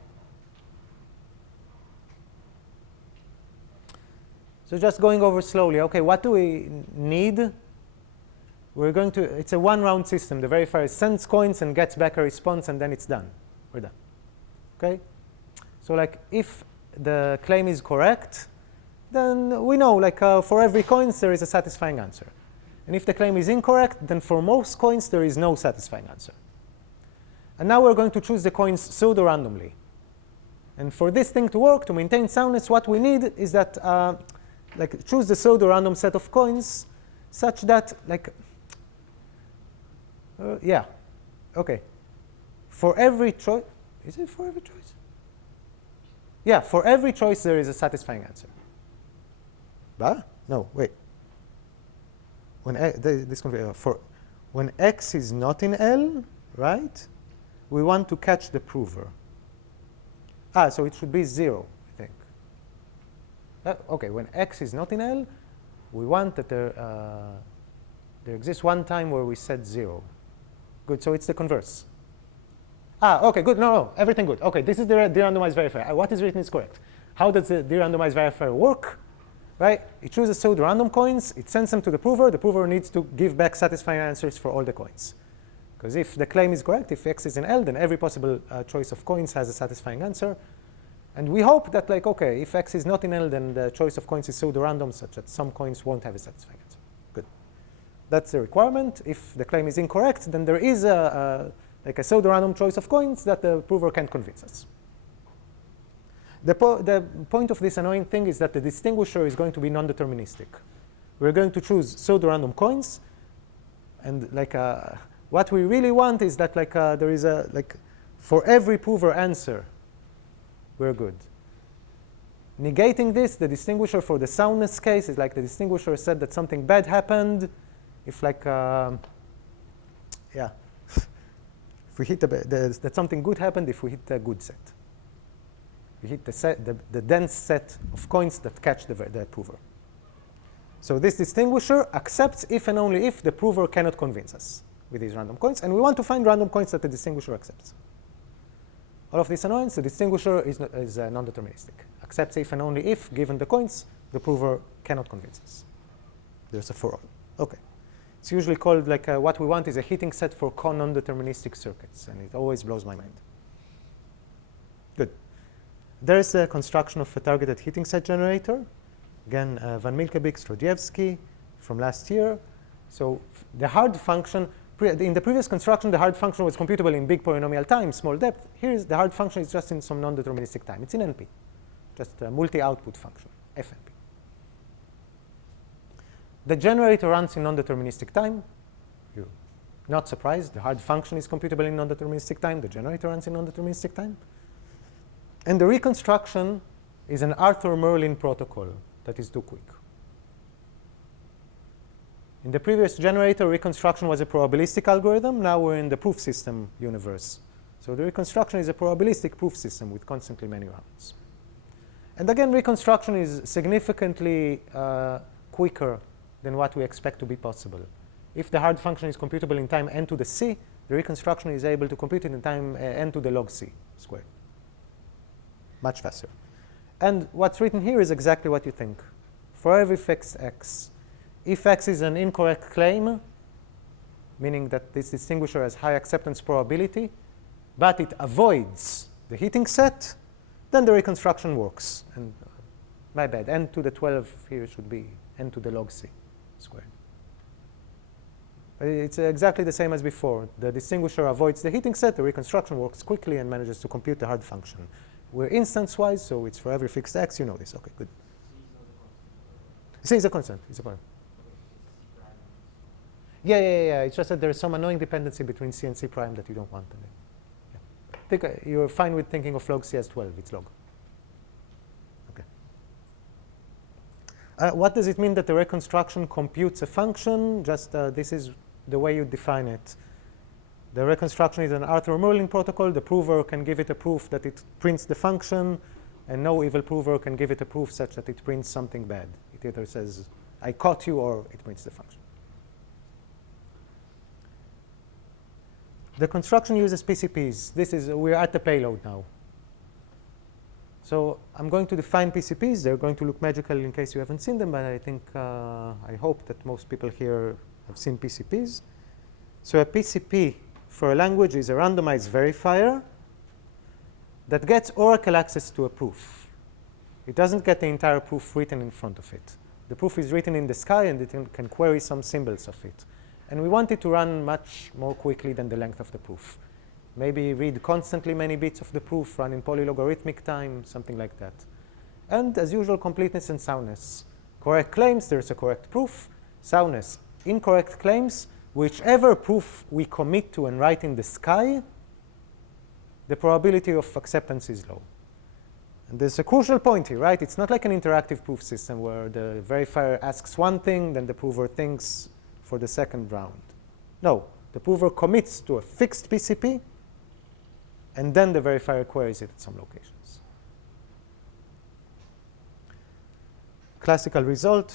So just going over slowly. Okay, what do we need? We're going to, it's a one-round system. The verifier sends coins and gets back a response, and then it's done. We're done. Okay? So like if the claim is correct, then we know like for every coins there is a satisfying answer. And if the claim is incorrect, then for most coins there is no satisfying answer. And now we're going to choose the coins pseudo-randomly. And for this thing to work, to maintain soundness, what we need is that like choose the pseudo-random set of coins such that like yeah, okay. For every choice, is it for every choice? Yeah, for every choice there is a satisfying answer. But no, wait. When when x is not in L, right? We want to catch the prover. So it should be 0, I think. Okay, when x is not in L, we want that there exists one time where we set 0. Good, so it's the converse. Okay, good. No, everything good. Okay, this is the derandomized verifier. What is written is correct. How does the derandomized verifier work? Right? It chooses pseudo-random coins. It sends them to the prover. The prover needs to give back satisfying answers for all the coins. Because if the claim is correct, if x is in L, then every possible choice of coins has a satisfying answer. And we hope that, like, okay, if x is not in L, then the choice of coins is pseudo-random, such that some coins won't have a satisfying answer. Good. That's the requirement. If the claim is incorrect, then there is like a pseudo-random choice of coins that the prover can't convince us. The point of this annoying thing is that the distinguisher is going to be non-deterministic. We're going to choose pseudo-random coins, and like what we really want is that like there is a like for every prover answer, we're good. Negating this, the distinguisher for the soundness case is like the distinguisher said that something bad happened. If like yeah. If we hit that something good happened if we hit a good set. We hit the dense set of coins that catch the prover. So this distinguisher accepts if and only if the prover cannot convince us with these random coins. And we want to find random coins that the distinguisher accepts. All of this annoyance, the distinguisher is non-deterministic. Accepts if and only if, given the coins, the prover cannot convince us. There's a for all. Okay. It's usually called like what we want is a heating set for non-deterministic circuits, and it always blows my mind. Good. There is a construction of a targeted heating set generator. Again, Van Milkebik, Strodziewski from last year. So the hard function, in the previous construction, the hard function was computable in big polynomial time, small depth. Here is the hard function is just in some non-deterministic time. It's in NP, just a multi-output function, FNP. The generator runs in non-deterministic time. You're not surprised. The hard function is computable in non-deterministic time. The generator runs in non-deterministic time. And the reconstruction is an Arthur Merlin protocol that is too quick. In the previous generator, reconstruction was a probabilistic algorithm. Now we're in the proof system universe. So the reconstruction is a probabilistic proof system with constantly many rounds. And again, reconstruction is significantly quicker than what we expect to be possible. If the hard function is computable in time n to the c, the reconstruction is able to compute it in time n to the log c squared. Much faster. And what's written here is exactly what you think. For every fixed x, if x is an incorrect claim, meaning that this distinguisher has high acceptance probability, but it avoids the heating set, then the reconstruction works. And my bad, n to the 12 here should be n to the log c squared. But it's exactly the same as before. The distinguisher avoids the heating set, the reconstruction works quickly and manages to compute the hard function. We're instance-wise, so it's for every fixed x. You know this. Okay, good. C is a constant. It's a point. Yeah. It's just that there's some annoying dependency between c and c prime that you don't want. Yeah. You're fine with thinking of log c as 12. It's log. What does it mean that the reconstruction computes a function? Just this is the way you define it. The reconstruction is an Arthur-Merlin protocol. The prover can give it a proof that it prints the function, and no evil prover can give it a proof such that it prints something bad. It either says, I caught you, or it prints the function. The construction uses PCPs. We're at the payload now. So I'm going to define PCPs. They're going to look magical in case you haven't seen them, but I think, I hope that most people here have seen PCPs. So a PCP for a language is a randomized verifier that gets oracle access to a proof. It doesn't get the entire proof written in front of it. The proof is written in the sky, and it can query some symbols of it. And we want it to run much more quickly than the length of the proof. Maybe read constantly many bits of the proof, run in polylogarithmic time, something like that. And as usual, completeness and soundness. Correct claims, there's a correct proof. Soundness, incorrect claims, whichever proof we commit to and write in the sky, the probability of acceptance is low. And there's a crucial point here, right? It's not like an interactive proof system where the verifier asks one thing, then the prover thinks for the second round. No, the prover commits to a fixed PCP, and then the verifier queries it at some locations. Classical result,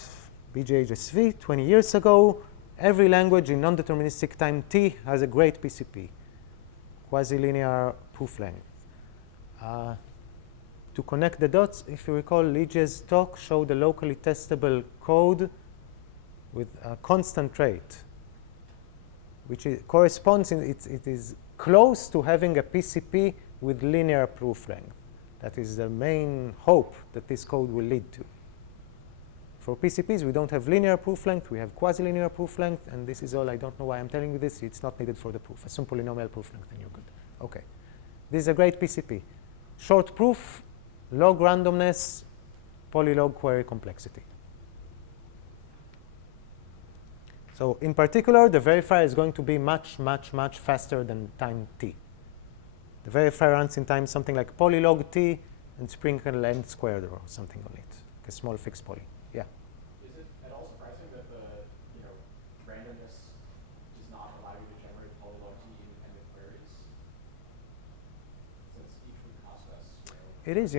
BGHSV, 20 years ago. Every language in non-deterministic time t has a great PCP, quasi-linear proof length. To connect the dots, if you recall, Lige's talk showed a locally testable code with a constant rate, which corresponds, it is close to having a PCP with linear proof length. That is the main hope that this code will lead to. For PCPs, we don't have linear proof length, we have quasi-linear proof length, and this is all. I don't know why I'm telling you this. It's not needed for the proof. Assume polynomial proof length, and you're good. Okay. This is a great PCP. Short proof, log randomness, polylog query complexity. So in particular, the verifier is going to be much, much, much faster than time t. The verifier runs in time something like polylog t and sprinkle n squared or something on it, like a small fixed poly. Yeah. Is it at all surprising that the randomness does not allow you to generate polylog t independent queries? Since each would cost us. It is,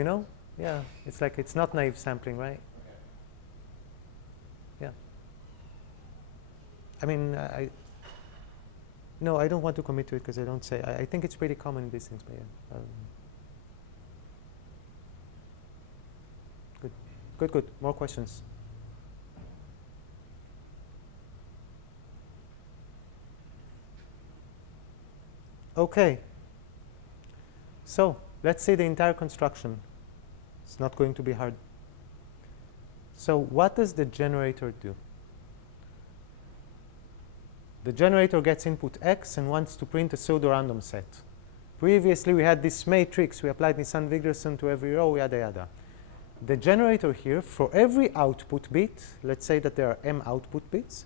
Yeah. It's like it's not naive sampling, right? Okay. Yeah. I mean, no, I don't want to commit to it because I don't say. I think it's pretty common in these things, but yeah. Good. More questions? Okay. So let's see the entire construction. It's not going to be hard. So what does the generator do? The generator gets input x and wants to print a pseudorandom set. Previously, we had this matrix. We applied Nisan-Wigderson to every row, yada, yada. The generator here, for every output bit, let's say that there are m output bits,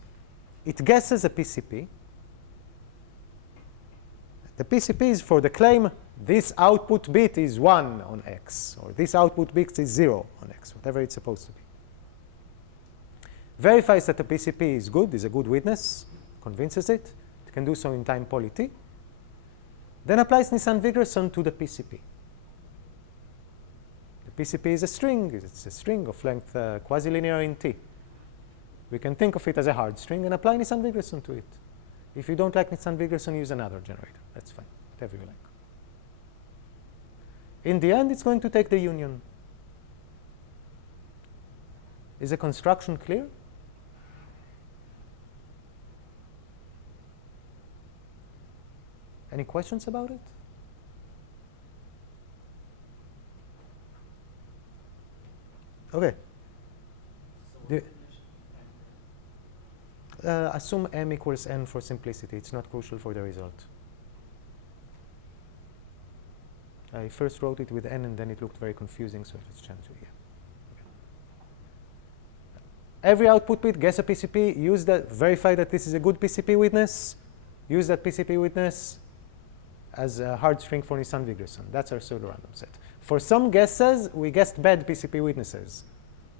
it guesses a PCP. The PCP is for the claim, this output bit is 1 on x, or this output bit is 0 on x, whatever it's supposed to be. Verifies that the PCP is good, is a good witness, convinces it. It can do so in time poly t. Then applies Nisan-Wigderson to the PCP. The PCP is a string. It's a string of length quasi-linear in t. We can think of it as a hard string and apply Nisan-Wigderson to it. If you don't like Nisan-Wigderson, use another generator. That's fine, whatever you like. In the end, it's going to take the union. Is the construction clear? Any questions about it? Okay. Assume m equals n for simplicity. It's not crucial for the result. I first wrote it with n, and then it looked very confusing, so let's change it. Yeah. Every output bit, guess a PCP, use that, verify that this is a good PCP witness, use that PCP witness as a hard string for Nisan-Wigderson. That's our pseudorandom set. For some guesses, we guessed bad PCP witnesses.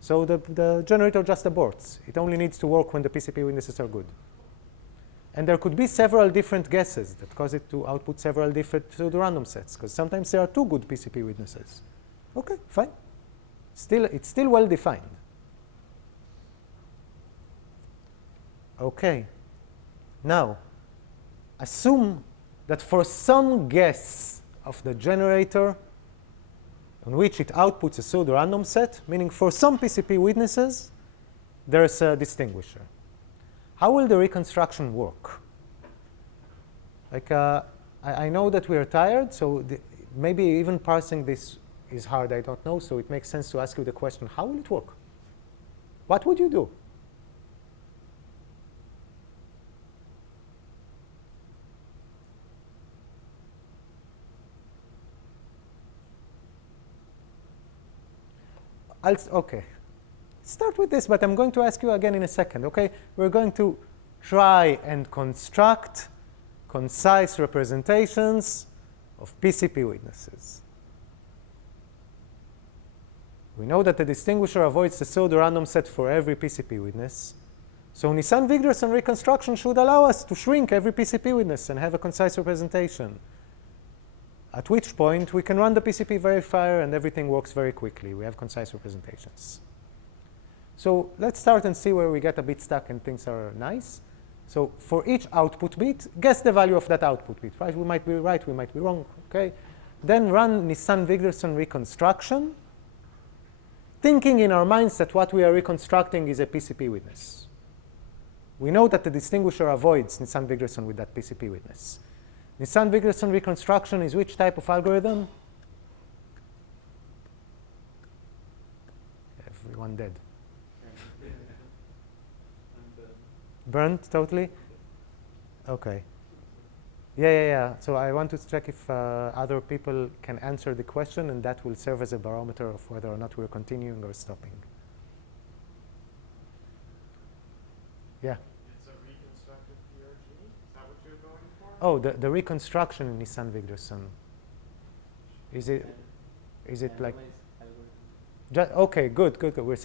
So the generator just aborts. It only needs to work when the PCP witnesses are good. And there could be several different guesses that cause it to output several different pseudorandom sets, because sometimes there are two good PCP witnesses. Okay, fine. It's still well defined. Okay. Now, assume that for some guess of the generator on which it outputs a pseudorandom set, meaning for some PCP witnesses, there's a distinguisher. How will the reconstruction work? Like, I know that we are tired, so maybe even parsing this is hard, I don't know, so it makes sense to ask you the question, how will it work? What would you do? Okay. Start with this, but I'm going to ask you again in a second, okay? We're going to try and construct concise representations of PCP witnesses. We know that the distinguisher avoids the pseudorandom set for every PCP witness. So Nisan-Wigderson reconstruction should allow us to shrink every PCP witness and have a concise representation. At which point we can run the PCP verifier and everything works very quickly. We have concise representations. So let's start and see where we get a bit stuck and things are nice. So for each output bit, guess the value of that output bit, right? We might be right, we might be wrong, okay? Then run Nisan-Wigderson reconstruction, thinking in our minds that what we are reconstructing is a PCP witness. We know that the distinguisher avoids Nisan-Wigderson with that PCP witness. Nisan-Wigderson reconstruction is which type of algorithm? Everyone dead. Burned totally? Okay. Yeah. So I want to check if other people can answer the question, and that will serve as a barometer of whether or not we're continuing or stopping. Yeah? It's a reconstructive PRG? Is that what you're going for? Oh, the reconstruction in Nisan-Wigderson. Is it like... Okay, good.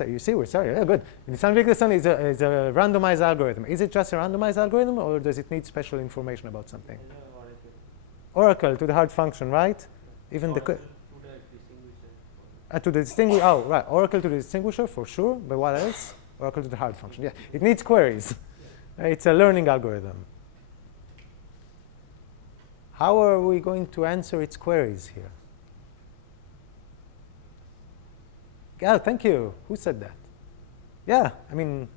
You see, we're sorry. Yeah, good. Nisan-Wigderson is a randomized algorithm. Is it just a randomized algorithm, or does it need special information about something? Oracle to the hard function, right? Even the... to the distinguisher. Oh, right. Oracle to the distinguisher, for sure. But what else? Oracle to the hard function. Yeah, it needs queries. It's a learning algorithm. How are we going to answer its queries here? Yeah, thank you. Who said that? Yeah, I mean,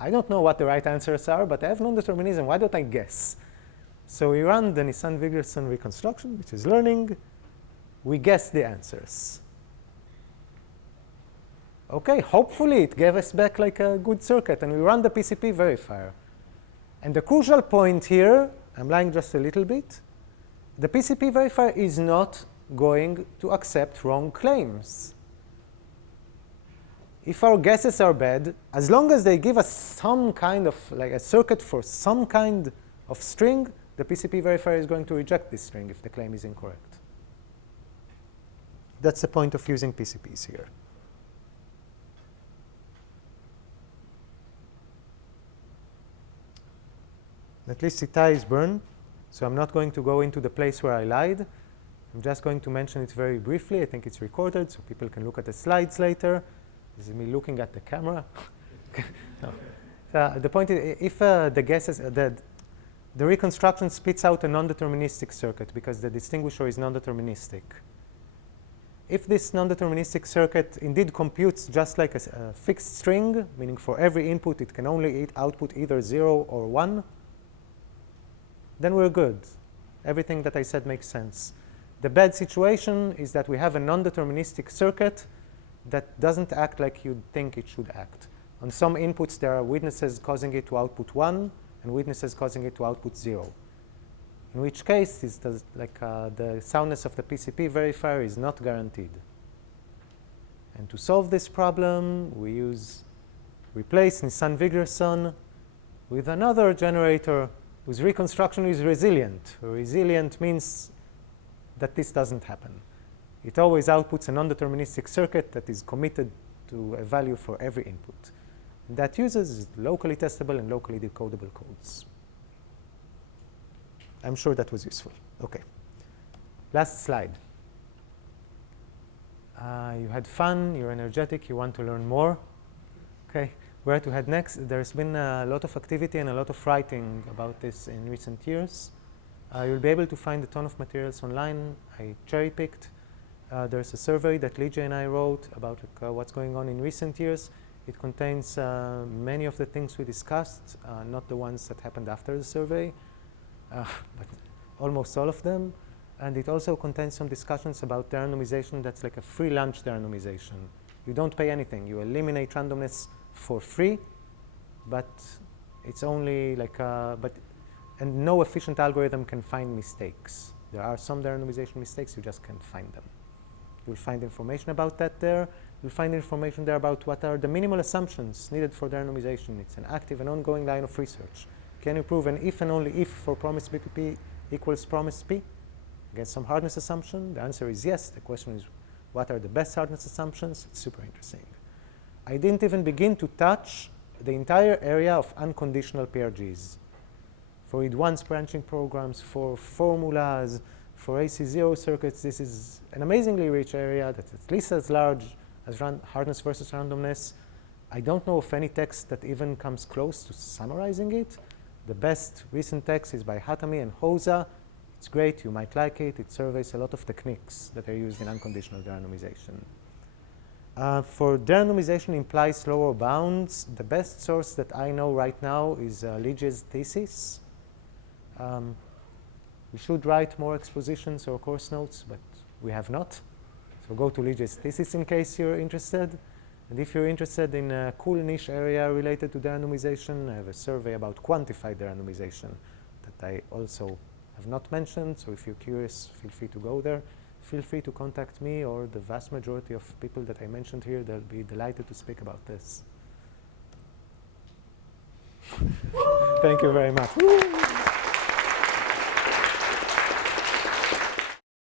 I don't know what the right answers are, but I have non-determinism. Why don't I guess? So we run the Nisan-Wigderson reconstruction, which is learning. We guess the answers. Okay, hopefully it gave us back like a good circuit, and we run the PCP verifier. And the crucial point here, I'm lying just a little bit, the PCP verifier is not going to accept wrong claims. If our guesses are bad, as long as they give us some kind of, like a circuit for some kind of string, the PCP verifier is going to reject this string if the claim is incorrect. That's the point of using PCPs here. At least Itai is burned, so I'm not going to go into the place where I lied. I'm just going to mention it very briefly. I think it's recorded, so people can look at the slides later. This is me looking at the camera. No. The point is, if the guesses, the reconstruction spits out a non-deterministic circuit because the distinguisher is non-deterministic. If this non-deterministic circuit indeed computes just like a fixed string, meaning for every input it can only output either 0 or 1, then we're good. Everything that I said makes sense. The bad situation is that we have a non-deterministic circuit that doesn't act like you'd think it should act. On some inputs, there are witnesses causing it to output 1 and witnesses causing it to output 0. In which case, the soundness of the PCP verifier is not guaranteed. And to solve this problem, we replace Nisan-Wigderson with another generator whose reconstruction is resilient. Resilient means that this doesn't happen. It always outputs a non-deterministic circuit that is committed to a value for every input. And that uses locally testable and locally decodable codes. I'm sure that was useful. Okay. Last slide. You had fun, you're energetic, you want to learn more. Okay, where to head next? There's been a lot of activity and a lot of writing about this in recent years. You'll be able to find a ton of materials online. I cherry-picked. There's a survey that Lydia and I wrote about what's going on in recent years. It contains many of the things we discussed, not the ones that happened after the survey, but almost all of them. And it also contains some discussions about derandomization that's like a free lunch derandomization. You don't pay anything. You eliminate randomness for free, but it's only like and no efficient algorithm can find mistakes. There are some derandomization mistakes, you just can't find them. You'll find information about that there. You'll find information there about what are the minimal assumptions needed for derandomization. It's an active and ongoing line of research. Can you prove an if and only if for promise BPP equals promise P against some hardness assumption? The answer is yes. The question is, what are the best hardness assumptions? It's super interesting. I didn't even begin to touch the entire area of unconditional PRGs. For advanced branching programs, for formulas, for AC0 circuits, this is an amazingly rich area that's at least as large as hardness versus randomness. I don't know of any text that even comes close to summarizing it. The best recent text is by Hatami and Hosa. It's great, you might like it. It surveys a lot of techniques that are used in unconditional derandomization. For derandomization implies lower bounds, the best source that I know right now is Lydia's thesis. We should write more expositions or course notes, but we have not. So go to Lydia's thesis in case you're interested. And if you're interested in a cool niche area related to derandomization, I have a survey about quantified derandomization that I also have not mentioned. So if you're curious, feel free to go there. Feel free to contact me or the vast majority of people that I mentioned here. They'll be delighted to speak about this. Thank you very much.